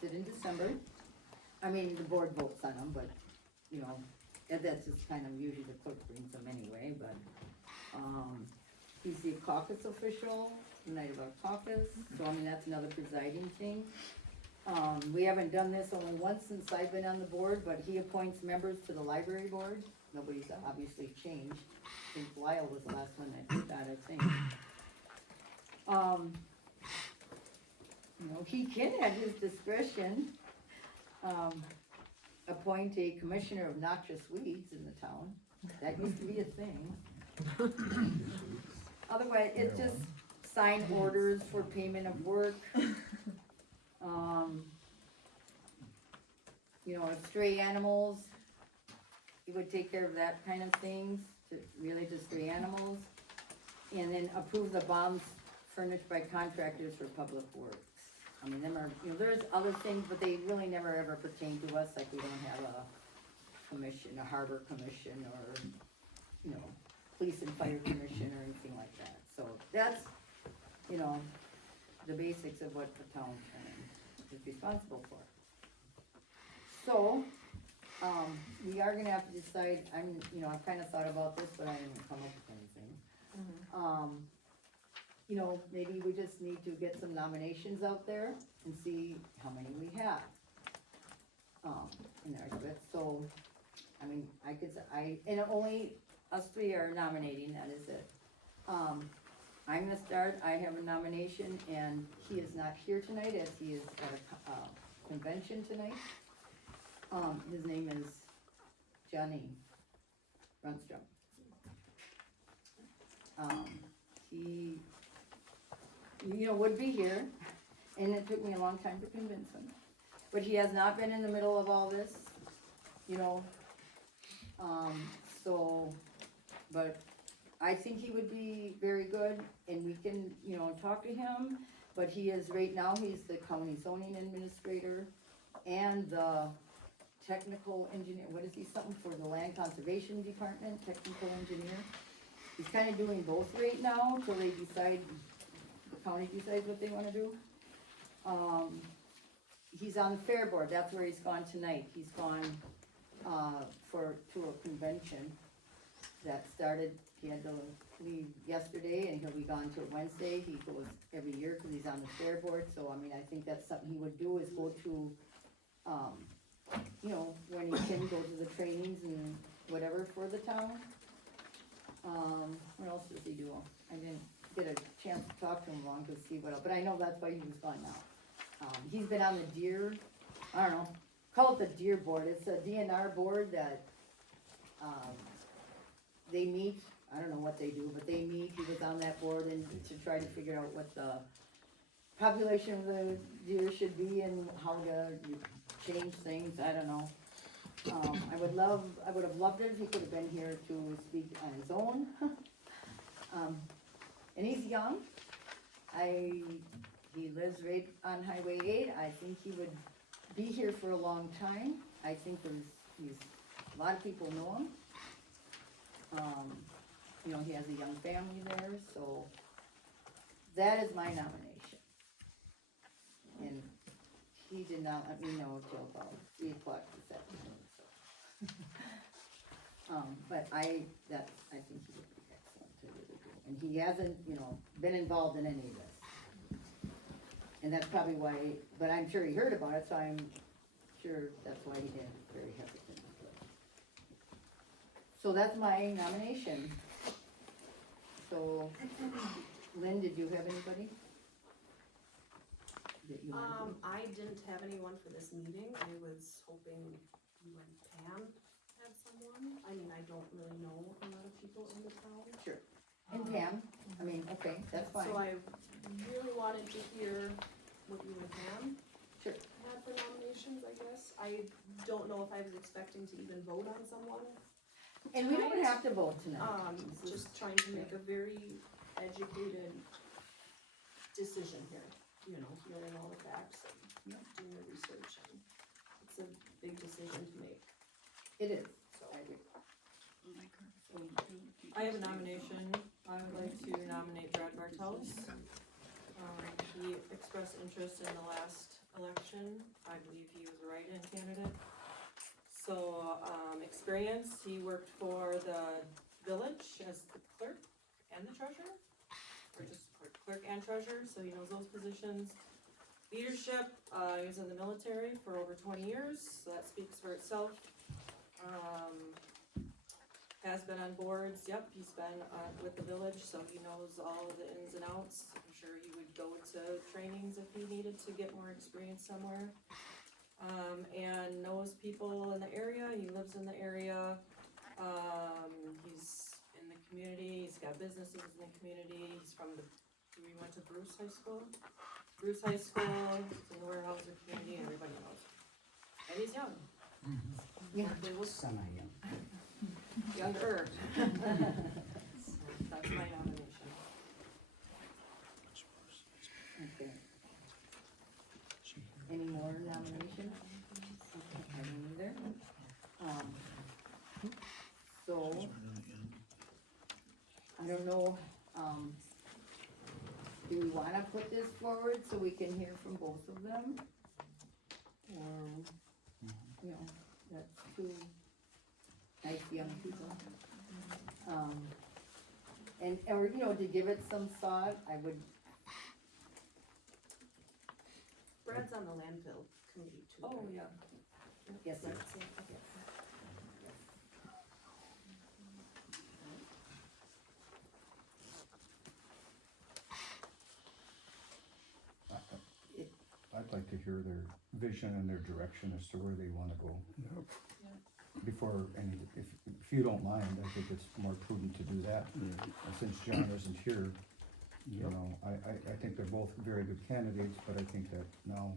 did in December. I mean, the board votes on them, but, you know, and that's just kind of usually the clerk brings them anyway, but, he's the caucus official, the night of our caucus, so I mean, that's another presiding thing. We haven't done this only once since I've been on the board, but he appoints members to the library board. Nobody's obviously changed, since Lyle was the last one that did that, I think. You know, he can at his discretion, appoint a commissioner of noxious weeds in the town. That used to be a thing. Otherwise, it's just sign orders for payment of work. You know, if stray animals, he would take care of that kind of things, related to stray animals. And then approve the bonds furnished by contractors for public works. I mean, them are, you know, there's other things, but they really never ever pertain to us, like we don't have a commission, a harbor commission, or, you know, police and fire commission, or anything like that. So that's, you know, the basics of what the town is responsible for. So, we are gonna have to decide, you know, I've kinda thought about this, but I didn't come up with anything. You know, maybe we just need to get some nominations out there and see how many we have. In our list, so, I mean, and only us three are nominating, that is it. I'm gonna start, I have a nomination, and he is not here tonight, as he is at a convention tonight. His name is Johnny Runstrom. He, you know, would be here, and it took me a long time to convince him. But he has not been in the middle of all this, you know, so, but I think he would be very good, and we can, you know, talk to him. But he is, right now, he's the county zoning administrator and the technical engineer, what is he, something for the land conservation department, technical engineer. He's kinda doing both right now, till they decide, the county decides what they wanna do. He's on the fair board, that's where he's gone tonight. He's gone, to a convention that started, he had to leave yesterday, and he'll be gone till Wednesday. He goes every year, cause he's on the fair board, so I mean, I think that's something he would do, is go to, you know, when he can go to the trainings and whatever for the town. What else does he do? I didn't get a chance to talk to him long to see what else, but I know that's why he was gone now. He's been on the deer, I don't know, call it the deer board, it's a DNR board that, they meet, I don't know what they do, but they meet, he was on that board, and to try to figure out what the population of the deer should be and how to change things, I don't know. I would have loved it if he could have been here to speak on his own. And he's young, he lives right on Highway 8, I think he would be here for a long time. I think a lot of people know him. You know, he has a young family there, so that is my nomination. he did not let me know till about 3 o'clock this afternoon, so. But I think he would be excellent, I really do, and he hasn't, been involved in any of this. And that's probably why, but I'm sure he heard about it, so I'm sure that's why he didn't very hesitant. So that's my nomination. So, Lynn, did you have anybody? That you wanted? I didn't have anyone for this meeting, I was hoping you and Pam had someone. I mean, I don't really know a lot of people in the town. Sure. And Pam, okay, that's fine. So I really wanted to hear what you and Pam Sure. had for nominations, I guess. I don't know if I was expecting to even vote on someone. And we don't have to vote tonight. This is- Just trying to make a very educated decision here, hearing all the facts and doing the research. And it's a big decision to make, It is. so. I agree. I have a nomination. I would like to nominate Brad Bartels. He expressed interest in the last election. I believe he was a write-in candidate. So, experience, he worked for the village as the clerk and the treasurer, or just clerk and treasurer, so he knows those positions. Leadership, he was in the military for over 20 years, so that speaks for itself. Has been on boards, yep, he's been, with the village, so he knows all of the ins and outs. I'm sure he would go to trainings if he needed to get more experience somewhere. And knows people in the area, he lives in the area, he's in the community, he's got businesses in the community, he's from we went to Bruce High School? Bruce High School, he's in the Weyerhaeuser community, everybody knows him. And he's young. Yeah. They look Some I am. younger. That's my nomination. Okay. Any more nominations? I don't either. So, I don't know, do we wanna put this forward so we can hear from both of them? Or, that's two nice young people. Or, to give it some thought, I would, Brad's on the landfill committee too. Oh, right? yeah. yes, sir. That's it, okay. I'd like to hear their vision and their direction as to where they wanna go. Before, and if you don't mind, I think it's more prudent to do that. And since John isn't here, I think they're both very good candidates, but I think that now,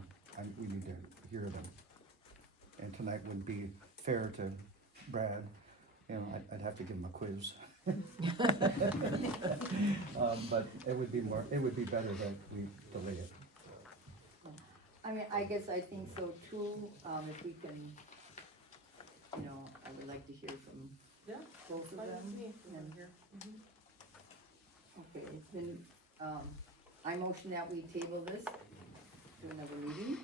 we need to hear them. And tonight wouldn't be fair to Brad, I'd have to give him a quiz. But it would be better that we delay it. I guess I think so too, if we can, I would like to hear from Yeah, both of fine them. with me. And- Okay, then, I motion that we table this to another meeting.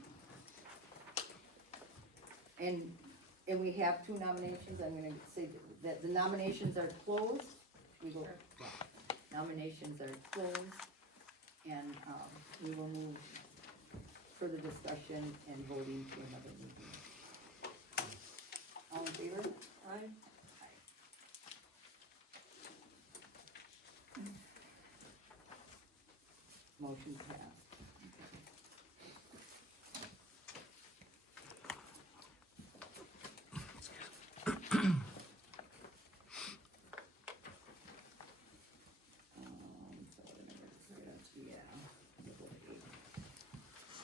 And we have two nominations, I'm gonna say that the nominations are closed. We will, nominations are closed, and, we will move further discussion and voting to another meeting. All in favor? Aye. Motion passed.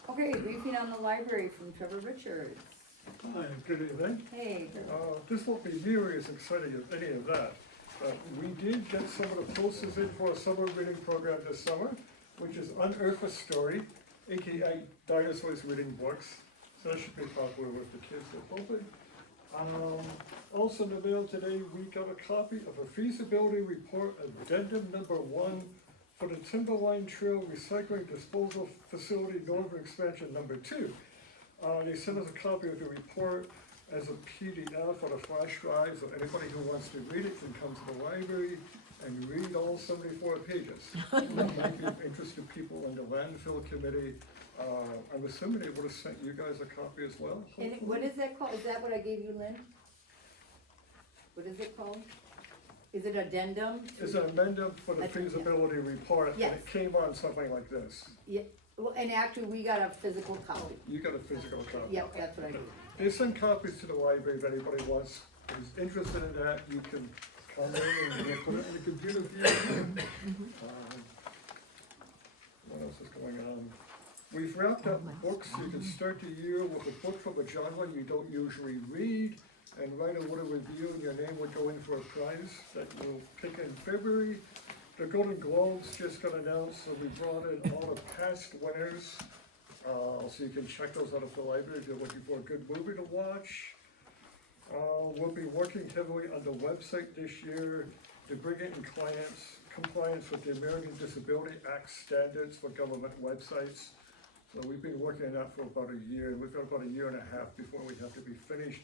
Okay, briefing on the library from Trevor Richards. Hi, good evening. Hey, This won't be nearly as exciting as any of that, but we did get some of the posters in for a summer reading program this summer, which is Unearth a Story, AKA Dinosaurs Reading Books. So that should be popular with the kids, hopefully. Also in the mail today, we got a copy of a feasibility report addendum number 1 for the Timberline Trail Recycling Disposal Facility Northern Expansion number 2. They sent us a copy of the report as a PDF on a flash drive, so anybody who wants to read it can come to the library and read all 74 pages. That might be of interest to people in the landfill committee. I'm assuming they would have sent you guys a copy as well. And what is that called? Is that what I gave you, Lynn? What is it called? Is it addendum? It's an amendment for the Addendum. feasibility report, and Yes. it came on something like this. Yeah, well, and actually, we got a physical copy. You got a physical copy. Yep, that's what I did. They send copies to the library if anybody wants, is interested in that, you can come in and we'll put it in the computer for you. What else is going on? We've wrapped up books, you can start the year with a book from a genre you don't usually read, and write a little review, and your name would go in for a prize that you'll pick in February. The Golden Globes just got announced, so we brought in all the past winners. So you can check those out at the library if you're looking for a good movie to watch. We'll be working heavily on the website this year to bring it in compliance with the American Disability Act standards for government websites. So we've been working on that for about a year, and we've got about a year and a half before we have to be finished.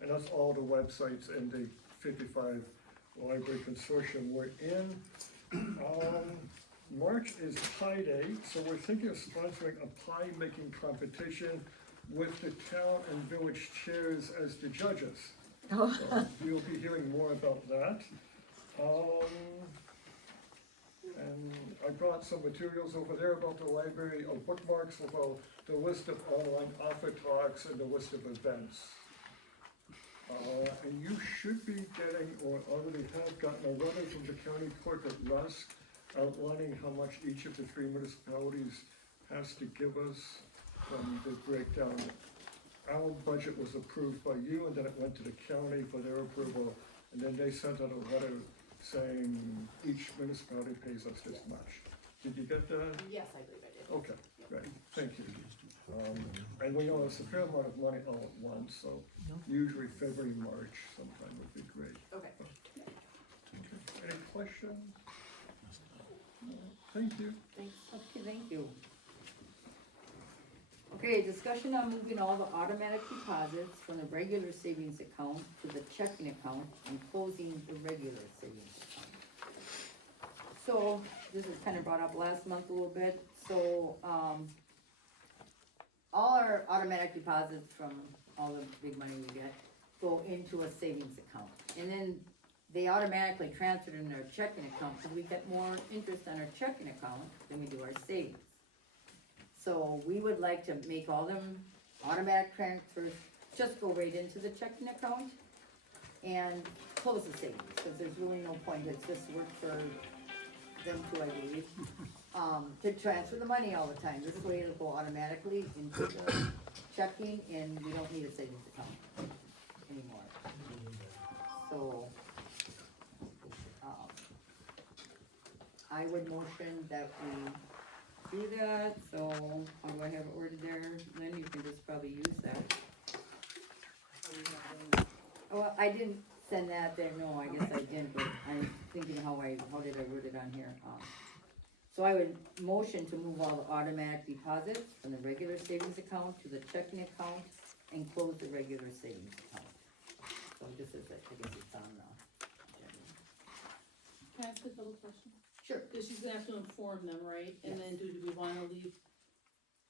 And that's all the websites in the 55 library consortium we're in. March is Pie Day, so we're thinking of sponsoring a pie making competition with the town and village chairs as the judges. So you'll be hearing more about that. And I brought some materials over there about the library, bookmarks with the list of online offer talks and the list of events. And you should be getting, or already have gotten, a letter from the county clerk at Rusk outlining how much each of the 3 municipalities has to give us from the breakdown. Our budget was approved by you, and then it went to the county for their approval, and then they sent out a letter saying each municipality pays us this much. Did you get that? Yes, I believe I did. Okay, great, thank you. And we know it's a fair amount of money all at once, so usually February, March sometime would be great. Okay. Any questions? No? Thank you. Thanks, okay, thank you. Okay, discussion on moving all the automatic deposits from the regular savings account to the checking account and closing the regular savings account. So, this was kind of brought up last month a little bit, so, all our automatic deposits from all the big money we get go into a savings account. And then they automatically transfer it in our checking account, because we get more interest on our checking account than we do our savings. So we would like to make all them automatic transfers, just go right into the checking account and close the savings, because there's really no point, it's just work for them too, I believe, to transfer the money all the time. This way it'll go automatically into the checking, and we don't need a savings account anymore. So, I would motion that we do that, so how do I have it ordered there? Lynn, you can just probably use that. Oh, I didn't send that there, no, I guess I didn't, but I'm thinking how did I word it on here? So I would motion to move all the automatic deposits from the regular savings account to the checking account and close the regular savings account. So just as, I guess it's on the agenda. Can I ask a couple questions? Sure. Because she's gonna have to inform them, right? And then do we wanna leave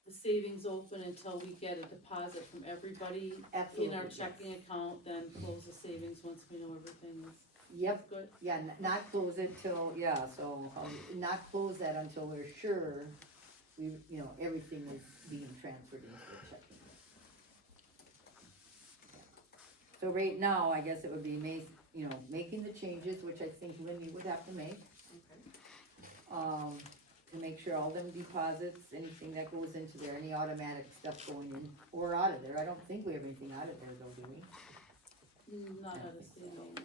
the savings open until we get a deposit from everybody in our Absolutely, yes. checking account, then close the savings once we know everything is Yep, good? yeah, not close it till, yeah, so, not close that until we're sure we, everything is being transferred into the checking. So right now, I guess it would be making the changes, which I think Lindy would have to make. To make sure all them deposits, anything that goes into there, any automatic stuff going in or out of there, I don't think we have anything out of there though, do we? Not out of savings.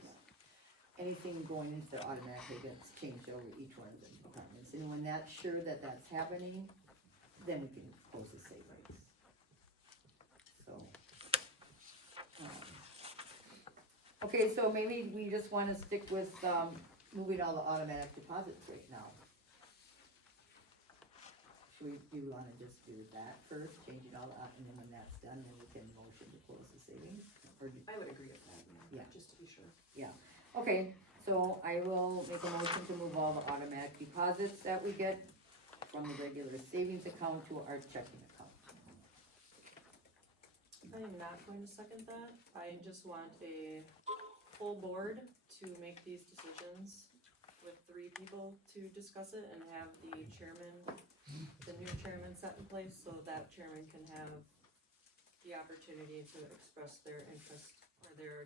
Anything going into there automatically gets changed over each one of the departments, and when that's sure that that's happening, then we can close the save rates. So. Okay, so maybe we just wanna stick with, moving all the automatic deposits right now. so you wanna just do that first, change it all out, and then when that's done, then we can motion to close the savings? Or, I would agree with that, Yeah. just to be sure. okay, so I will make a motion to move all the automatic deposits that we get from the regular savings account to our checking account. I am not going to second that. I just want a full board to make these decisions with 3 people to discuss it and have the chairman, the new chairman set in place so that chairman can have the opportunity to express their interest or their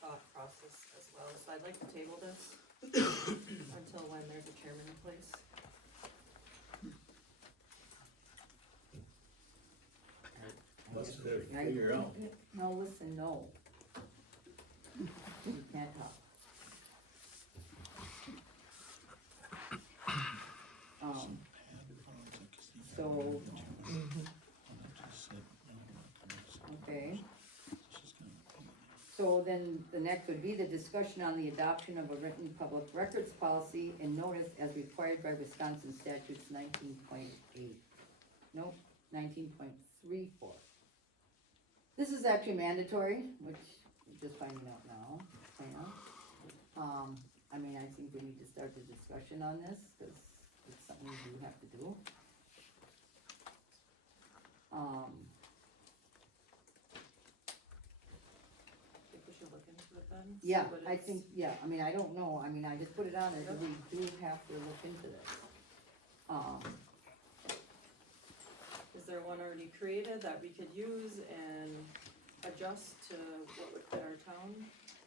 thought process as well. So I'd like to table this until when there's a chairman in place. Let's figure out. No, listen, no. You can't talk. So, okay. So then the next would be the discussion on the adoption of a written public records policy and notice as required by Wisconsin statutes 19.34. This is actually mandatory, which we're just finding out now, I mean, I think we need to start the discussion on this, cause it's something we do have to do. I think we should look into it then. see Yeah, what I it's- think, yeah, I mean, I don't know, I mean, I just put it on there, but we do have to look into this. Is there one already created that we could use and adjust to what would fit our town?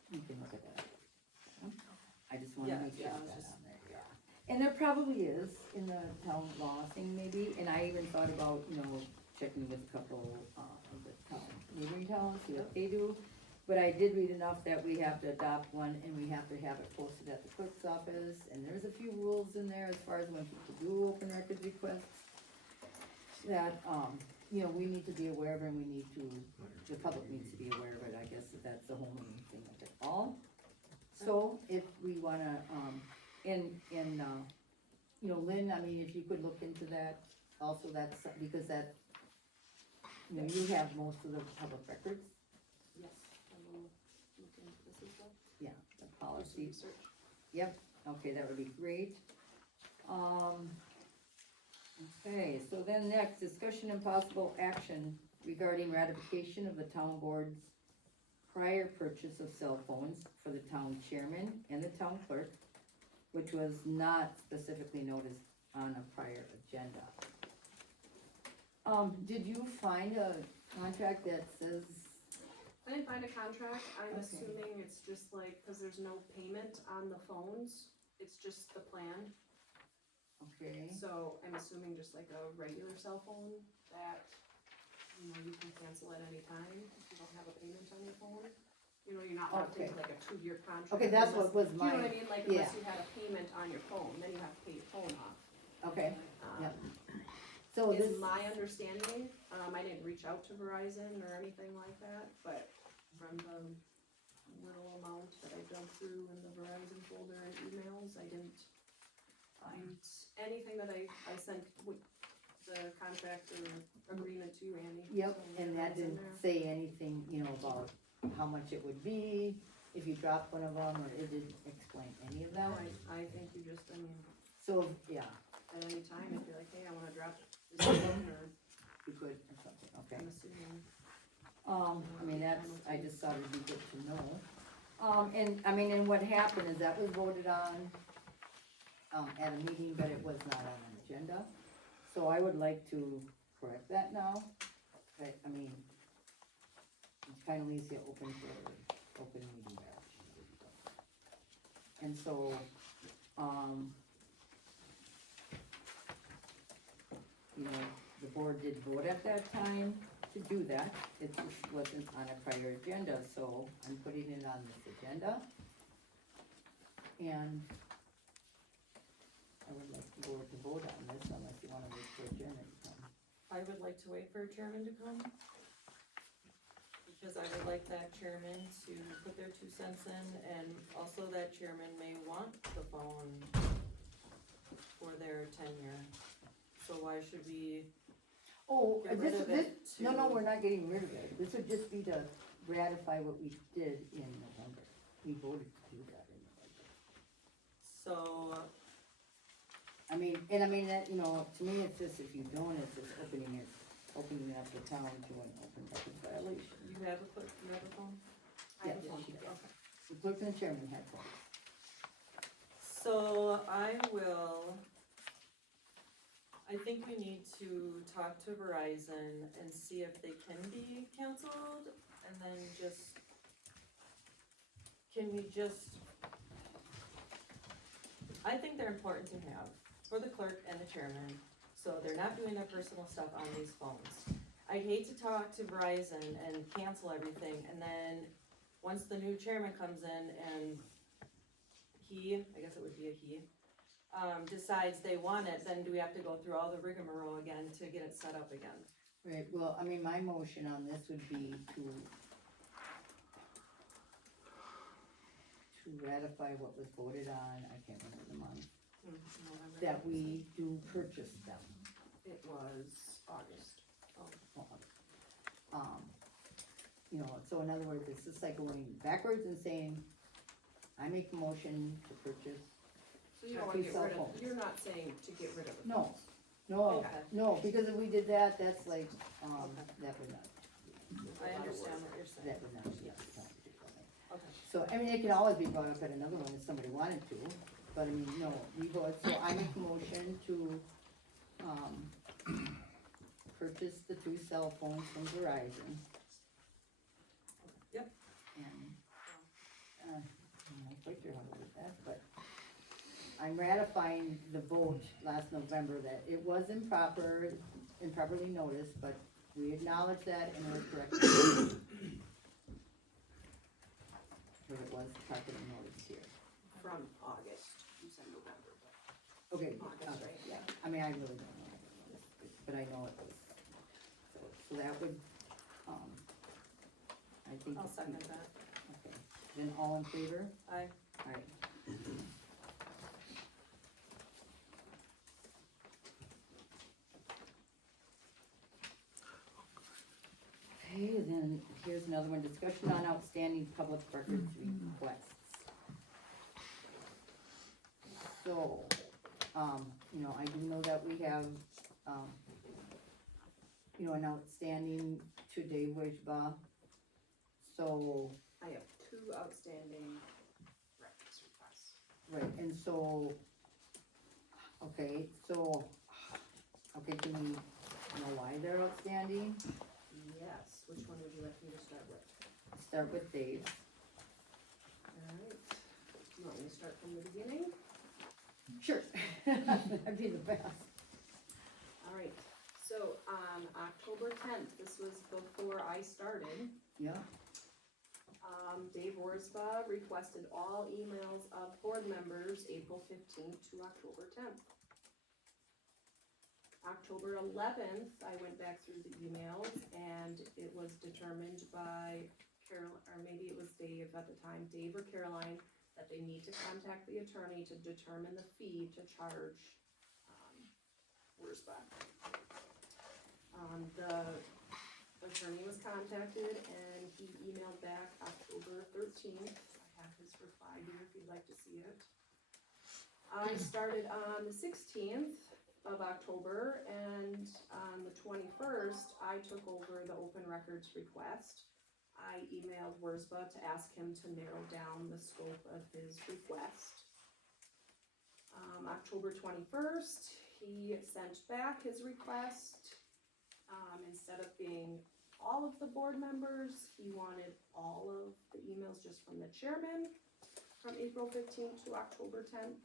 You can look at that. I just wanna Yeah, make sure yeah, I that was just- on there, yeah. And there probably is in the town law thing maybe, and I even thought about, checking with a couple, of the town, neighboring towns, see what they do. But I did read enough that we have to adopt one and we have to have it posted at the clerk's office, and there's a few rules in there as far as when people do open records requests. That, we need to be aware of and we need to, the public needs to be aware of it, I guess that's the whole main thing of it all. So if we wanna, Lynn, I mean, if you could look into that, also that's, because that, you have most of the public records, Yes, I will look into this as well. yeah, the Do some policy, research. yep, okay, that would be great. Okay, so then next, discussion and possible action regarding ratification of the town board's prior purchase of cell phones for the town chairman and the town clerk, which was not specifically noticed on a prior agenda. Did you find a contract that says, I didn't find a contract, I'm Okay. assuming it's just like, cause there's no payment on the phones, it's just the plan. okay, So I'm assuming just like a regular cell phone that, you can cancel at any time if you don't have a payment on your phone. You're not locked into Okay. like a 2-year contract. okay, that's what was Do you know what I my, mean? Like yeah. unless you had a payment on your phone, then you have to pay your phone off. okay, Um, Yep. So this, Is my understanding, I didn't reach out to Verizon or anything like that, but from the little amount that I dug through in the Verizon folder and emails, I didn't find anything that I sent with the contract or agreement to you, Andy. yep, So and that it's in didn't there. say anything, about how much it would be, if you dropped one of them, or it didn't explain any of that. I think you just, So, yeah, at any time, if you're like, hey, I wanna drop this one, or you could, or something, okay. I'm assuming. I mean, I just thought it'd be good to know. And what happened is that was voted on, at a meeting, but it was not on an agenda. So I would like to correct that now, but, it kinda leaves you open for open meeting there. And so, the board did vote at that time to do that, it just wasn't on a prior agenda, so I'm putting it on this agenda. And I would like the board to vote on this unless you wanna wait for adjournment to come. I would like to wait for a chairman to come. Because I would like that chairman to put their 2 cents in, and also that chairman may want the phone for their tenure. so why should we Oh, get rid of it to? no, we're not getting rid of it. This would just be to ratify what we did in November. We voted to do that in November. So, I mean, that, you know, to me, it's just, if you don't, it's just opening up the town to an open public violation. you have a phone? I have Yeah, one. she does. The clerk and chairman had one. So I think we need to talk to Verizon and see if they can be canceled, and then I think they're important to have for the clerk and the chairman, so they're not doing their personal stuff on these phones. I'd hate to talk to Verizon and cancel everything, and then, once the new chairman comes in and I guess it would be a he, decides they want it, then do we have to go through all the rigmarole again to get it set up again? Right, well, I mean, my motion on this would be to ratify what was voted on, I can't remember the month, that we do purchase them. It was August. You know, so in other words, it's just like going backwards and saying, I make a motion to purchase. So you don't wanna get rid of, you're not saying to get rid of the No. phones? No, because if we did that, that's like, that would not, I understand what you're saying. that would not be the town particularly. Okay. So, I mean, it can always be brought up at another one if somebody wanted to, but I mean, no, we vote, so I make a motion to, purchase the 2 cell phones from Verizon. Yep. And, I'm not quite sure how to do that, but I'm ratifying the vote last November that it was improperly noticed, but we acknowledge that and we're correcting it. But it was properly noticed here. From August, you said November, but. Okay, August, right? yeah, I mean, I really don't know, but I know it was, so that would, I think. I'll second that. Okay, then all in favor? Aye. Aye. Okay, then here's another one, discussion on outstanding public records requests. So, you know, I do know that we have, you know, an outstanding to Dave Wishba. So, I have 2 outstanding records requests. right, and so, okay, can we know why they're outstanding? Yes, which one would you like me to start with? Start with Dave. Alright, you want me to start from the beginning? Sure. That'd be the best. Alright, so on October 10th, this was before I started, Yeah, Dave Worsba requested all emails of board members April 15th to October 10th. October 11th, I went back through the emails and it was determined by Carol, or maybe it was Dave at the time, Dave or Caroline, that they need to contact the attorney to determine the fee to charge, Worsba. The attorney was contacted and he emailed back October 13th. I have his reply here if you'd like to see it. I started on the 16th of October, and on the 21st, I took over the open records request. I emailed Worsba to ask him to narrow down the scope of his request. October 21st, he sent back his request. Instead of being all of the board members, he wanted all of the emails just from the chairman from April 15th to October 10th.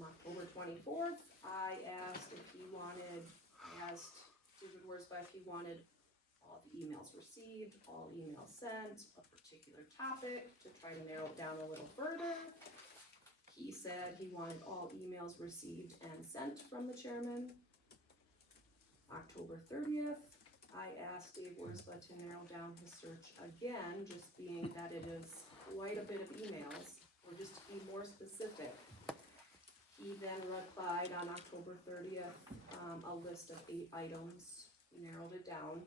October 24th, I asked David Worsba if he wanted all the emails received, all emails sent, a particular topic to try to narrow it down a little further. He said he wanted all emails received and sent from the chairman. October 30th, I asked Dave Worsba to narrow down his search again, just being that it is quite a bit of emails, or just to be more specific. He then replied on October 30th, a list of 8 items. He narrowed it down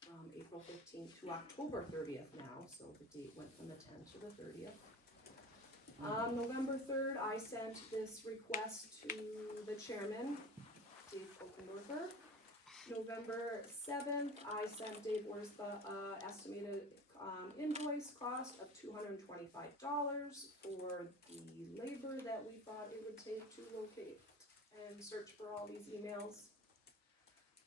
from April 15th to October 30th now, so the date went from the 10th to the 30th. November 3rd, I sent this request to the chairman, Dave Kokendorfer. November 7th, I sent Dave Worspa, estimated invoice cost of $225 for the labor that we thought it would take to locate and search for all these emails.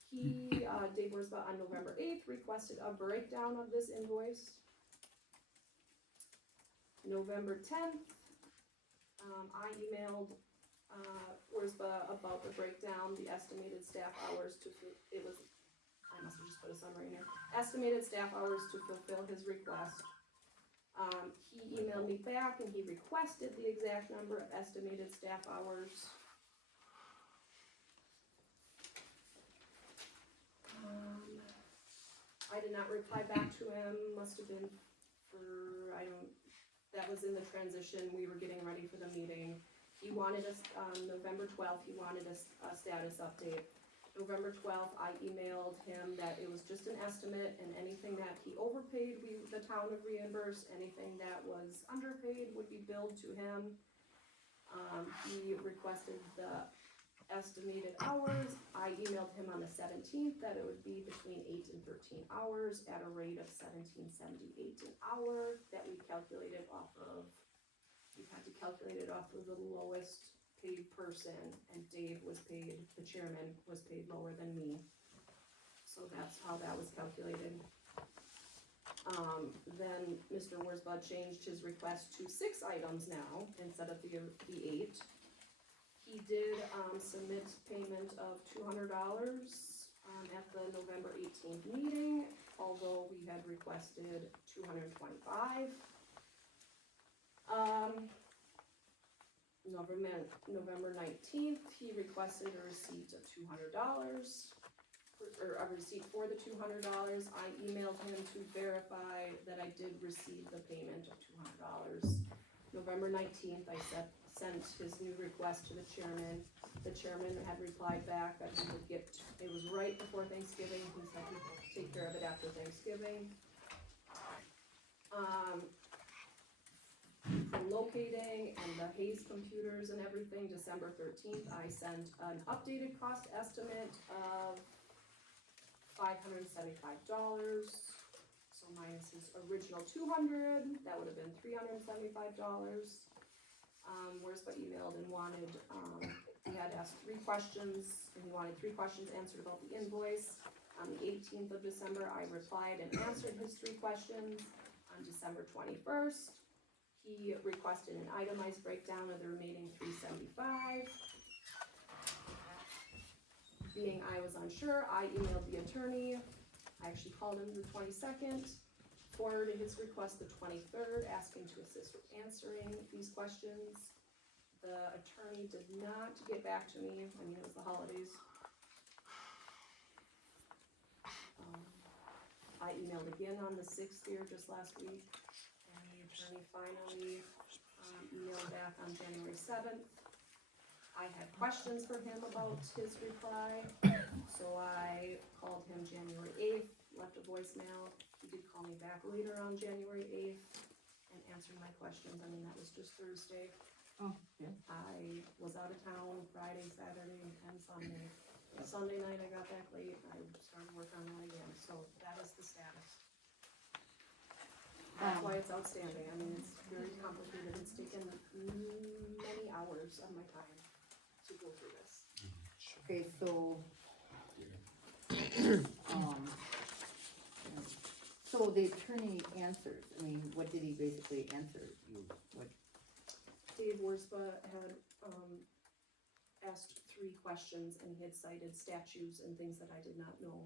He, Dave Worspa, on November 8th, requested a breakdown of this invoice. November 10th, I emailed Worspa about the breakdown, the estimated staff hours to, it was, I must have just put a summary in here, estimated staff hours to fulfill his request. He emailed me back and he requested the exact number of estimated staff hours. I did not reply back to him, must have been for, that was in the transition, we were getting ready for the meeting. He wanted us, November 12th, he wanted a status update. November 12th, I emailed him that it was just an estimate, and anything that he overpaid, the town would reimburse, anything that was underpaid would be billed to him. He requested the estimated hours. I emailed him on the 17th that it would be between 8 and 13 hours at a rate of $17.78 an hour that we calculated off of. We had to calculate it off of the lowest paid person, and Dave was paid, the chairman was paid lower than me. So that's how that was calculated. Then Mr. Worsbud changed his request to 6 items now instead of the 8. He did submit payment of $200 at the November 18th meeting, although we had requested $225. November 19th, he requested a receipt of $200, or a receipt for the $200. I emailed him to verify that I did receive the payment of $200. November 19th, I sent his new request to the chairman. The chairman had replied back that he would get, it was right before Thanksgiving, he said he would take care of it after Thanksgiving. For locating and the Hayes computers and everything, December 13th, I sent an updated cost estimate of $575. So minus his original $200, that would have been $375. Worspa emailed and wanted, he had asked 3 questions, and he wanted 3 questions answered about the invoice. On the 18th of December, I replied and answered his 3 questions. On December 21st, he requested an itemized breakdown of the remaining $375. Being I was unsure, I emailed the attorney. I actually called him the 22nd, forwarded his request the 23rd, asking to assist with answering these questions. The attorney did not get back to me. I mean, it was the holidays. I emailed again on the 6th here, just last week, and the attorney finally emailed back on January 7th. I had questions for him about his reply, so I called him January 8th, left a voicemail. He did call me back later on January 8th and answered my questions. I mean, that was just Thursday. Oh, yeah. I was out of town Friday, Saturday, and Sunday. Sunday night I got back late, I started work on that again, so that is the status. That's why it's outstanding. I mean, it's very complicated. It's taken many hours of my time to go through this. Okay, so, so the attorney answers, I mean, what did he basically answer you? What? Dave Worspa had, asked 3 questions, and he had cited statutes and things that I did not know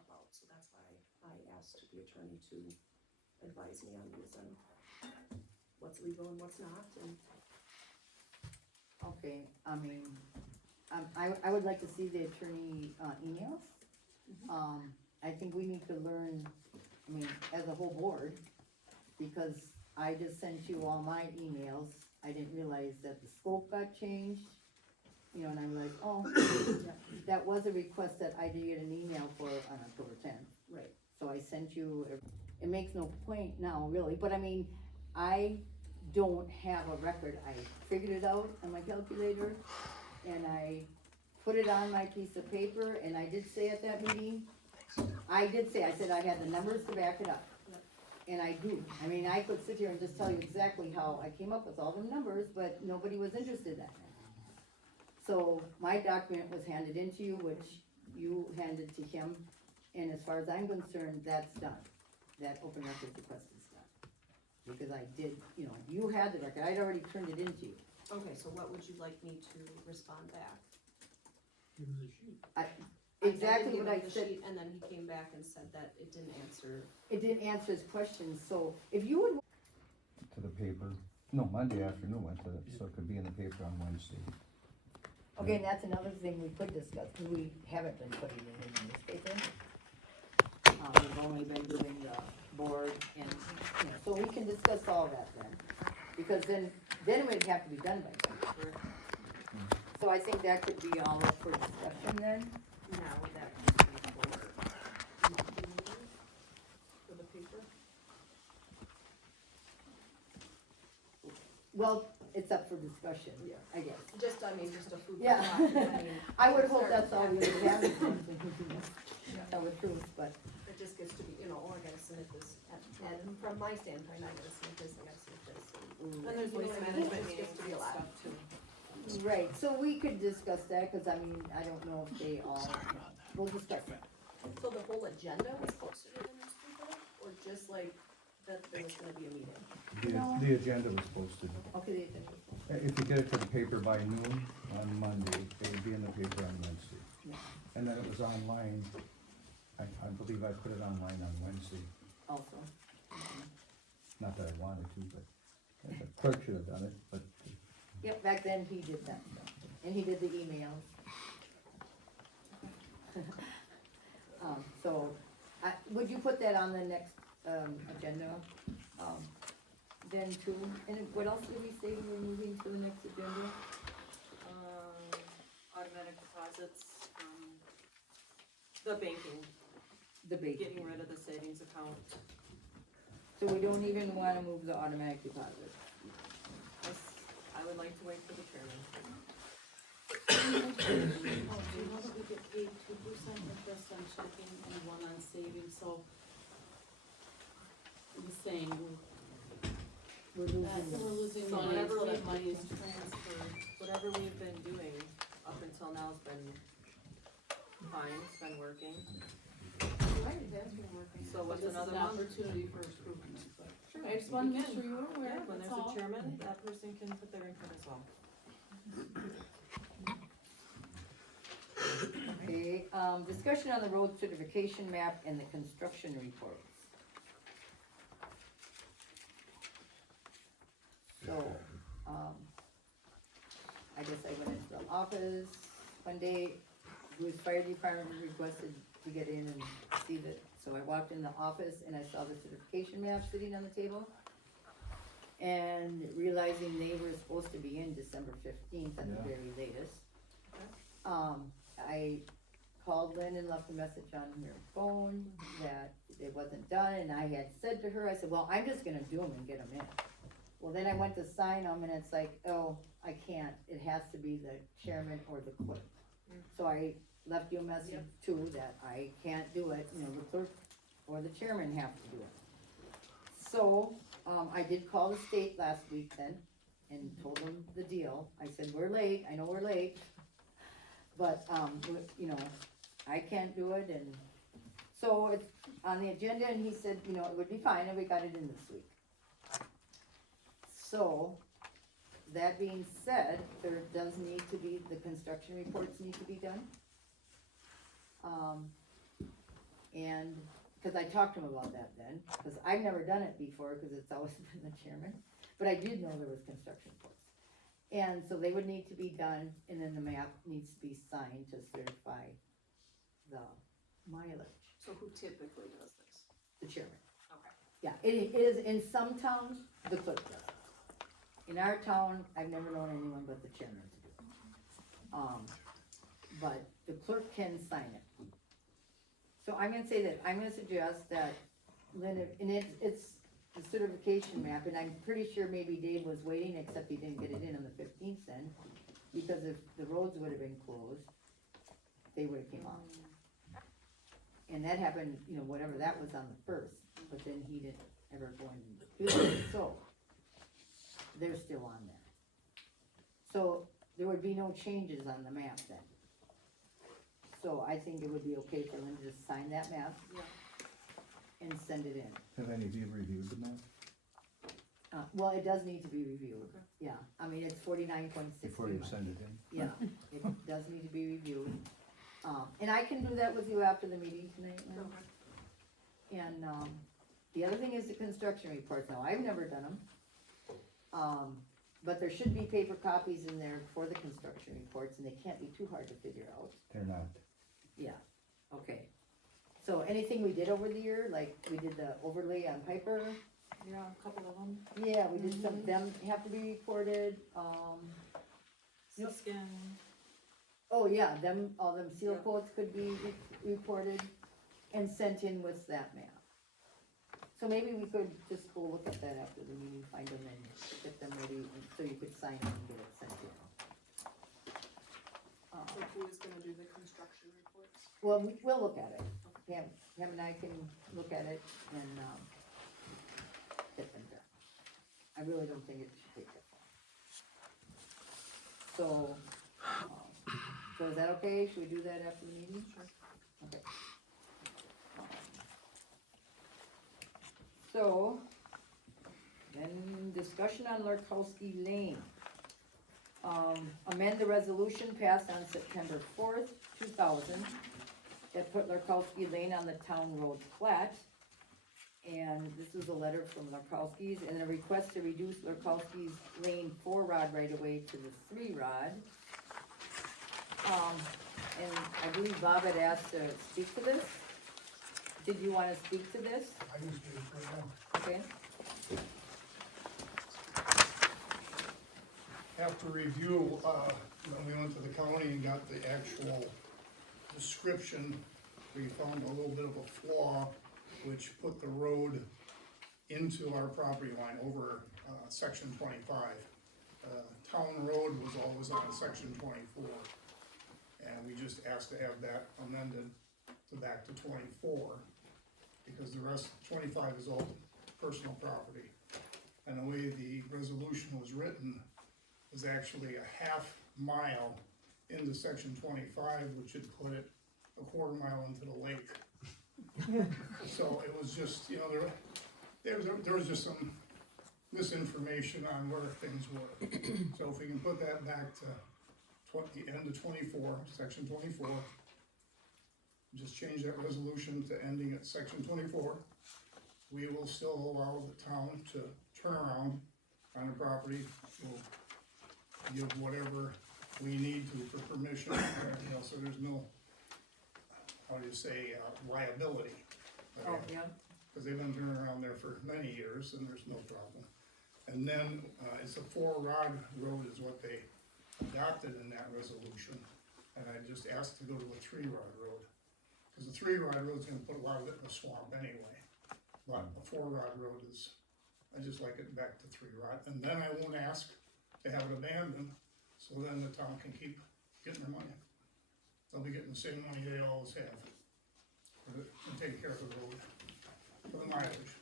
about, so that's why I asked the attorney to advise me on these and what's legal and what's not, and Okay, I mean, I would like to see the attorney, emails. I think we need to learn, I mean, as a whole board, because I just sent you all my emails. I didn't realize that the scope got changed, you know, and I'm like, oh, that was a request that I did get an email for on October tenth. Right. So I sent you, it makes no point now, really, but I mean, I don't have a record. I figured it out on my calculator, and I put it on my piece of paper, and I did say at that meeting, I said I had the numbers to back it up. And I do. I mean, I could sit here and just tell you exactly how I came up with all the numbers, but nobody was interested in that. So my document was handed in to you, which you handed to him, and as far as I'm concerned, that's done. That open records request is done. Because I did, you know, you had the record, I'd already turned it into you. Okay, so what would you like me to respond back? Exactly did what give I him the said, sheet, and then he came back and said that it didn't answer. it didn't answer his questions, so if you would, To the paper, no, Monday afternoon went to, so it could be in the paper on Wednesday. okay, and that's another thing we could discuss, because we haven't been putting it in the newspaper. We've only been doing the board and, you know, so we can discuss all that then, because then it would have to be done by then. So I think that could be all up for discussion then. Now, would that be for monthly meetings for the paper? Well, it's up for discussion, I guess. Just, I mean, just a food for Yeah. thought, 'cause I mean, I would hope start- that's all we would have, is tell the truth, but, It just gets to be, you know, oh, I gotta submit this, and from my standpoint, I gotta submit this, I gotta submit this. And there's Waste waste management management just meetings gets to be and a lot. stuff too. right, so we could discuss that, cause I mean, I don't know if they all, we'll discuss that. So the whole agenda was posted in the newspaper, or just like that there was gonna be a meeting? The agenda was posted. Okay, the agenda. If you get it to the paper by noon on Monday, it would be in the paper on Wednesday. Yeah. And then it was online, I believe I put it online on Wednesday, Also. not that I wanted to, but the clerk should have done it, but Yep, back then he did that stuff, and he did the emails. So, would you put that on the next, agenda? Then too, and what else did we say we were moving to the next agenda? Automatic deposits, the banking, The big. getting rid of the savings account. So we don't even wanna move the automatic deposit. I would like to wait for the chairman. Oh, do you know that we get paid 2% interest on checking and 1 on savings, so I'm saying We're that losing we're losing So money whatever until that we- money is transferred. Whatever we've been doing up until now has been fine, it's been working. Right, it has been working. So what's This is another an month? opportunity for improvement, but Sure, I just wanna we make can. sure you were aware, Yeah, when that's there's all. a chairman, that person can put their input as well. Okay, discussion on the road certification map and the construction reports. So, I guess I went into the office one day, Bruce Fire Department requested to get in and see that, so I walked in the office and I saw the certification map sitting on the table. And realizing they were supposed to be in December 15th at the Yeah. very latest. I called Lynn and left a message on her phone that it wasn't done, and I had said to her, I said, well, I'm just gonna do them and get them in. Well, then I went to sign them, and it's like, oh, I can't, it has to be the chairman or the clerk. So I left you a message too, that I can't do it, you know, the clerk or the chairman have to do it. So, I did call the state last week then, and told them the deal, I said, we're late, I know we're late, but, you know, I can't do it, and so it's on the agenda, and he said, you know, it would be fine if we got it in this week. So, that being said, there does need to be, the construction reports need to be done. And, cause I talked to him about that then, cause I've never done it before, cause it's always been the chairman, but I did know there was construction reports. And so they would need to be done, and then the map needs to be signed to certify the mileage, So who typically does this? the chairman. Okay. Yeah, it is, in some towns, the clerk does it. In our town, I've never known anyone but the chairman to do it. But the clerk can sign it. So I'm gonna say that, I'm gonna suggest that, Lynn, and it's the certification map, and I'm pretty sure maybe Dave was waiting, except he didn't get it in on the 15th then, because if the roads would have been closed, they would have came off. And that happened, you know, whatever, that was on the first, but then he didn't ever go and do it, so they're still on there. So there would be no changes on the map then. So I think it would be okay for Lynn to just sign that map Yeah. and send it in. Have any of you reviewed the map Well, it does need to be reviewed, Okay. yeah, I mean, it's 49.6. before you send it in? Yeah, it does need to be reviewed. And I can do that with you after the meeting tonight, Lynn. Okay. And, the other thing is the construction reports. Now, I've never done them. But there should be paper copies in there for the construction reports, and they can't be too hard to figure out. They're not. Yeah, okay. So anything we did over the year, like we did the overlay on Piper, Yeah, a couple of them. yeah, we did some, them have to be reported, Yep. Skin. oh yeah, them, all them seal Yeah. coats could be reported and sent in with that map. So maybe we could just go look at that after the meeting, find them and get them ready, and so you could sign them and get it sent in. So who is gonna do the construction reports? Well, we'll look at it. Pam and I can look at it and, get them done. I really don't think it should take that long. So is that okay? Should we do that after the meeting? Sure. Okay. So, then discussion on Larkowski Lane. Amend the resolution passed on September 4th, 2000, that put Larkowski Lane on the town road plat. And this is a letter from Larkowski's, and a request to reduce Larkowski's Lane 4-rod right away to the 3-rod. And I believe Bob had asked to speak to this. Did you wanna speak to this? I used to, Okay, After review, when we went to the county and got the actual description, we found a little bit of a flaw, which put the road into our property line over, section 25. Town road was always on section 24, and we just asked to have that amended to back to 24, because the rest, 25 is all personal property. And the way the resolution was written was actually a half mile into section 25, which would put it a quarter mile into the lake. So it was just, you know, there was just some misinformation on where things were. So if we can put that back to the end of 24, section 24, just change that resolution to ending at section 24. We will still allow the town to turn around on the property. We'll give whatever we need to for permission, you know, so there's no, how do you say, liability. oh, yeah, Because they've been turning around there for many years and there's no problem. And then, it's a 4-rod road is what they adopted in that resolution. And I just asked to go to a 3-rod road. Because the 3-rod road's gonna put a lot of it in the swamp anyway. But a 4-rod road is, I just like it back to 3-rod. And then I won't ask to have it abandoned, so then the town can keep getting their money. They'll be getting the same money they always have. To take care of the road, for the mileage.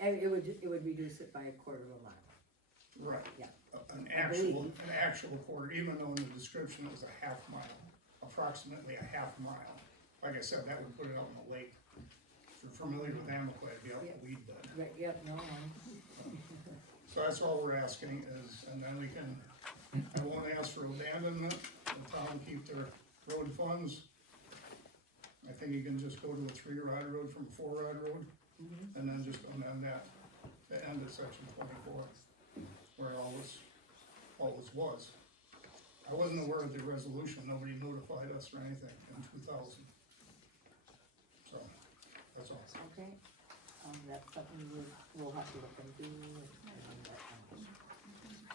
and it would reduce it by a quarter of a mile. Right. Yeah. An actual quarter, even though in the description it was a half mile, approximately a half mile. Like I said, that would put it out in the lake. If you're familiar with Amiquay, it'd be out in the weed bed. Right, yep, no, So that's all we're asking is, and then we can, I won't ask for abandonment, the town keep their road funds. I think you can just go to a 3-rod road from a 4-rod road, and then just amend that to end at section 24, where it always was. I wasn't aware of the resolution, nobody notified us or anything in 2000. So, that's all. okay, that's something we'll have to look into.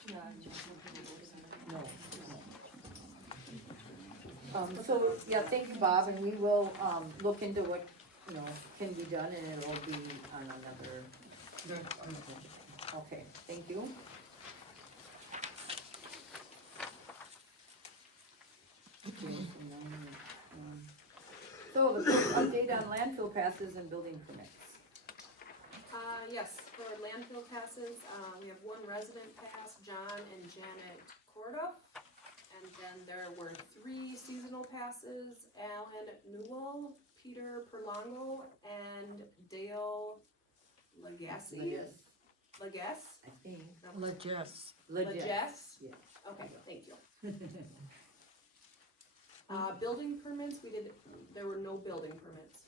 Yeah, I'm just looking at those. No, So, yeah, thank you, Bob, and we will, look into what, can be done, and it'll be on another, okay, thank you. So, the quick update on landfill passes and building permits. Yes, for landfill passes, we have one resident pass, John and Janet Corda. And then there were 3 seasonal passes, Alan Newell, Peter Perlongo, and Dale Legassi. Legass? I think. Legis. Legess? Yeah. Okay, thank you. Building permits, there were no building permits.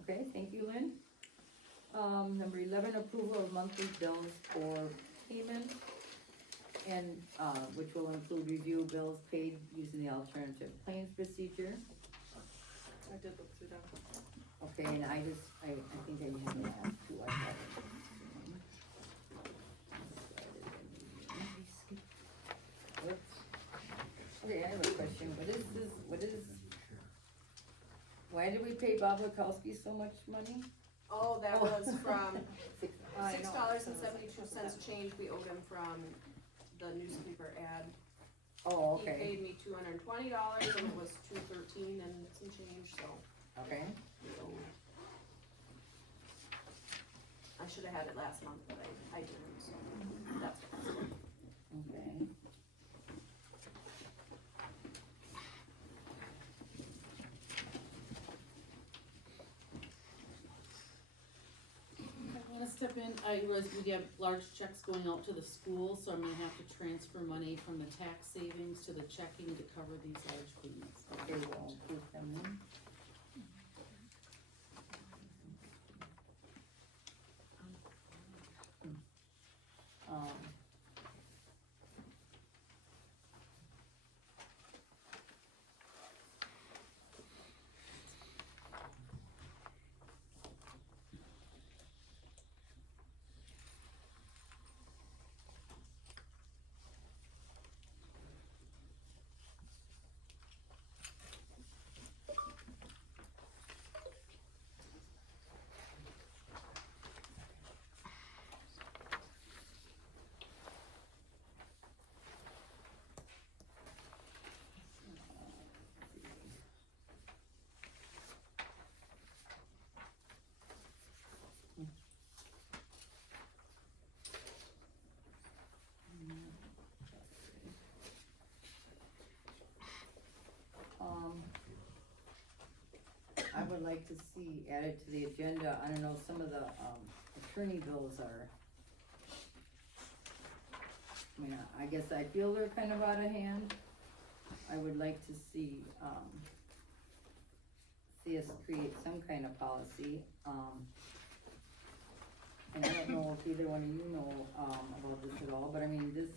Okay, thank you, Lynn. Number 11, approval of monthly bills for payment, and, which will include review bills paid using the alternative claims procedure. I did look through that. Okay, and I think I usually have 2, I have it. Whoops. Okay, I have a question, why did we pay Bob Wachowski so much money? Oh, that was from I know. $6.72 change we owed him from the newspaper ad. Oh, He okay, paid me $220 and it was $213 and some change, so okay, I should have had it last month, but I didn't, so that's fine. okay. I'm gonna step in, I realize we have large checks going out to the school, so I'm gonna have to transfer money from the tax savings to the checking to cover these large payments. Okay, we'll approve them then. I would like to see added to the agenda, I don't know, some of the, attorney bills are, I mean, I guess I feel they're kind of out of hand. I would like to see us create some kind of policy, and I don't know if either one of you know, about this at all, but I mean, this,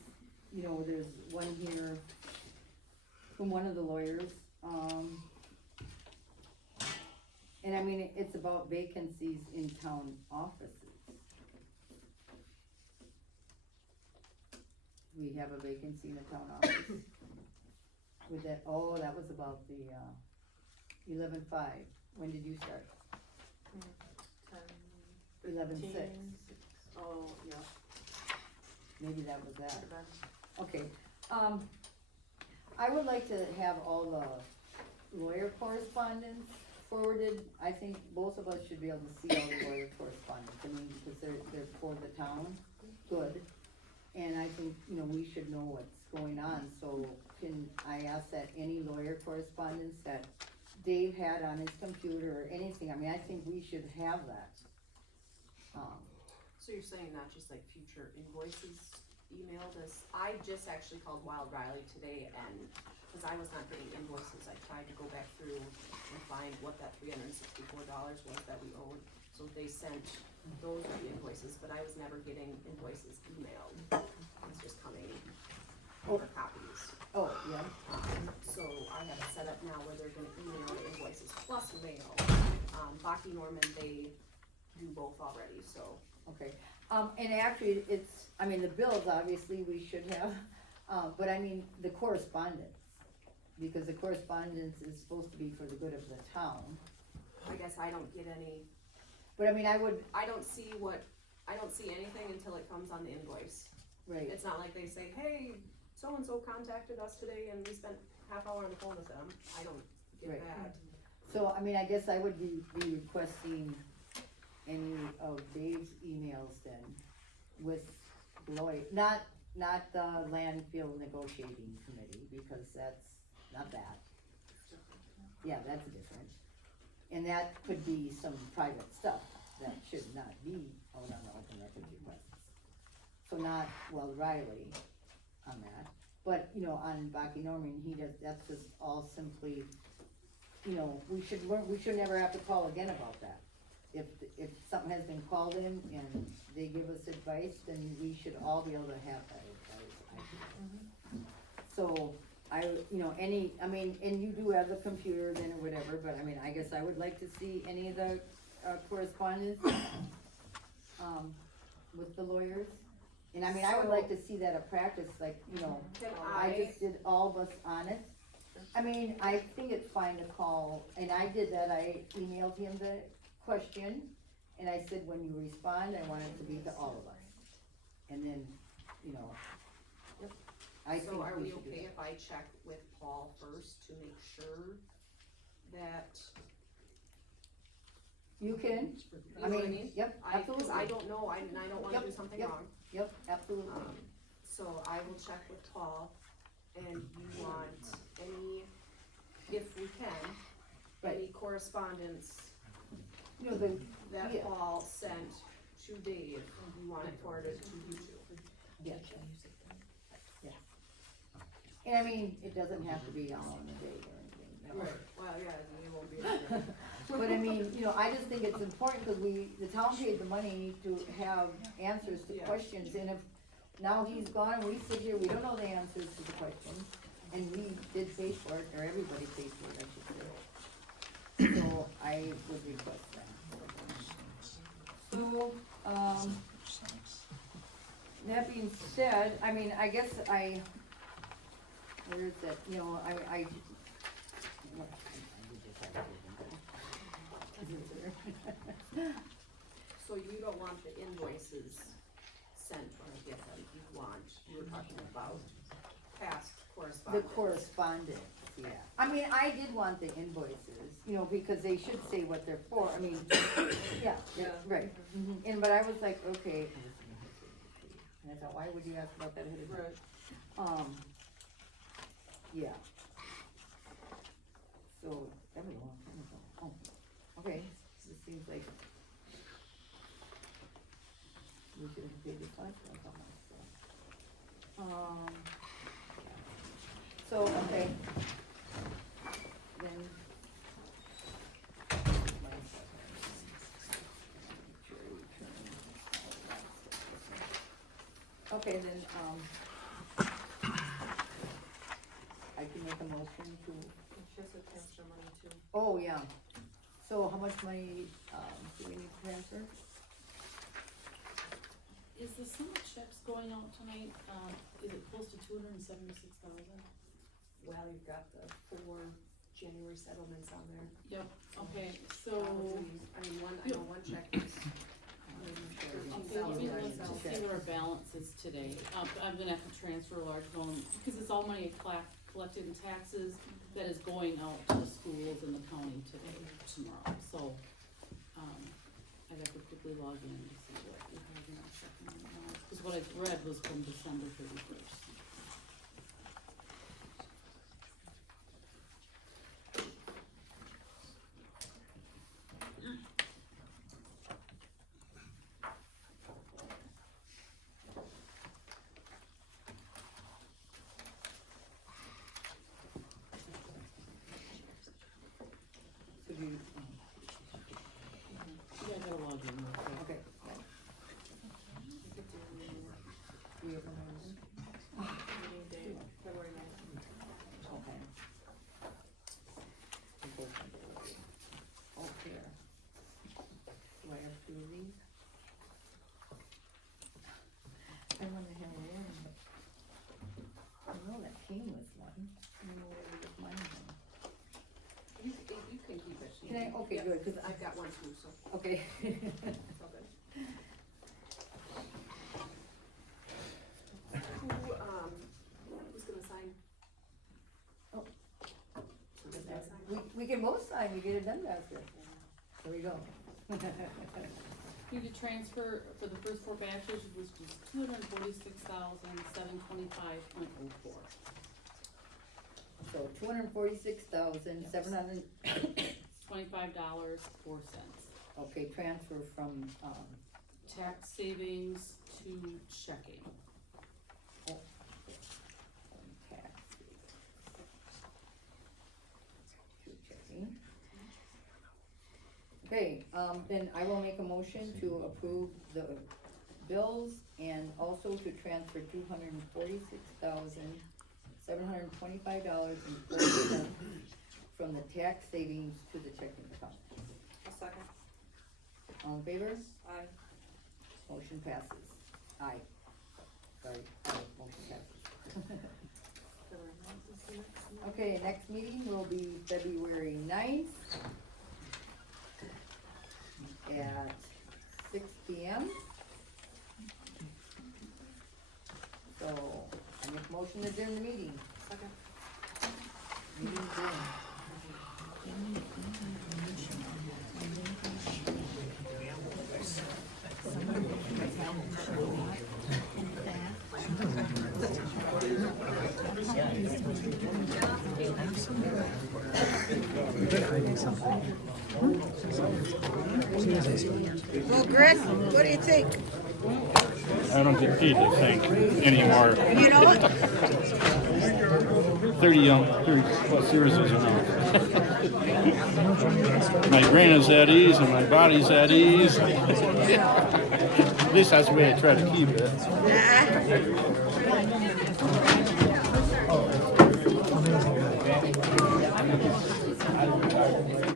there's one here from one of the lawyers, and I mean, it's about vacancies in town offices. We have a vacancy in the town office. With that, that was about the, 11/5, when did you start? 11/6, Oh, yeah. maybe that was that. Okay, I would like to have all the lawyer correspondence forwarded. I think both of us should be able to see all the lawyer correspondence, I mean, because they're for the town, good. And I think, we should know what's going on, so can I ask that any lawyer correspondence that Dave had on his computer or anything, I mean, I think we should have that. So you're saying not just like future invoices emailed us? I just actually called Wild Riley today and, cause I was not getting invoices, I tried to go back through and find what that $364 was that we owed. So they sent those were the invoices, but I was never getting invoices emailed. It's just coming over copies. Oh, yeah, So I have it set up now where they're gonna email the invoices plus mail. Baki Norman, they do both already, so. okay, and actually, the bills, obviously, we should have, But I mean, the correspondence, because the correspondence is supposed to be for the good of the town. I guess I don't get any, But I mean, I would, I don't see anything until it comes on the invoice. right, It's not like they say, hey, so-and-so contacted us today and we spent half hour on the phone with them. I don't get Right. that. so I mean, I guess I would be requesting any of Dave's emails then with Lloyd, not the landfill negotiating committee, because that's not that. Yeah, that's different. And that could be some private stuff that should not be out on the open records requests. So not, well, Riley on that, but, you know, on Baki Norman, he does, that's just all simply, you know, we should never have to call again about that. If something has been called in and they give us advice, then we should all be able to have that advice, I think. So, you know, I mean, and you do have the computer then or whatever, but I mean, I guess I would like to see any of the correspondence, with the lawyers. And I mean, I would like to see that a practice, like, you know, Can I just did all of us on it. I mean, I think it's fine to call, and I did that, I emailed him the question, and I said, when you respond, I want it to be to all of us. And then, you know, I think So are we we should do okay that. if I check with Paul first to make sure that, You can, you I know what I mean, mean? yep, Cause absolutely. I don't know, and I don't wanna Yep, do something yep. wrong. Yep, absolutely. So I will check with Paul, and you want any, if we can, Right. any correspondence You know, the, that Yeah. Paul sent to Dave, you want it forwarded to you two. yeah. Yeah. And I mean, it doesn't have to be all in a day or anything, you know. Well, yeah, you won't be able to. But I mean, you know, I just think it's important, cause the town paid the money to have answers to Yeah. questions, and if now he's gone, and we sit here, we don't know the answers to the questions, and we did pay for it, or everybody paid for it, I should say. So I would request that. So, that being said, I mean, I guess where is that, you know, I So you don't want the invoices sent when I get them, you were talking about past The correspondence. correspondence, yeah. I mean, I did want the invoices, you know, because they should say what they're for, I mean, yeah, right. And, but I was like, okay. And I thought, why would you ask about that ahead of time? Right. Yeah. So, that was a long time ago. Oh, okay, this seems like we should have paid the class almost, so. Okay. Then. Okay, then, I can make a motion to, She has to transfer money too. oh, yeah. So how much money, do we need to transfer? Is the summer checks going out tonight, is it close to $276,000? Well, you've got the 4 January settlements on there. Yep, okay, so, Probably, I mean, I know one check is okay, let me look to see what our balance is today. I'm gonna have to transfer a large amount, because it's all money collected in taxes that is going out to the schools in the county today, tomorrow, so, I'd have to quickly log in to see what we have in our checking right now, because what I read was from December 31st. So do you, Yeah, I gotta log in real quick. okay. Do we have one of those? meeting date, February 9th. Okay. Oh, here. Do I have two of these? I wonder how I am. Can I, okay, Yep, good, 'cause I've got one too, so okay. it's all good. Who's gonna sign? Oh. Who's gonna sign? We can both sign, we get it done faster. There we go. You could transfer for the first 4 batches, which was $246,725.04. So $246,700, $25.04. okay, transfer from, Tax savings to checking. tax. Okay, then I will make a motion to approve the bills and also to transfer $246,725.40 from the tax savings to the checking account. A second. All in favor? Aye. Motion passes. Aye. Sorry, aye, motion passes. Okay, next meeting will be February 9th at 6 p.m. So, I make motion to adjourn the meeting. Second. Meeting adjourned. Well, Greg, what do you think? I don't get paid to think anymore. You know what? 30 plus years is enough. My brain is at ease and my body's at ease. At least that's the way I try to keep it.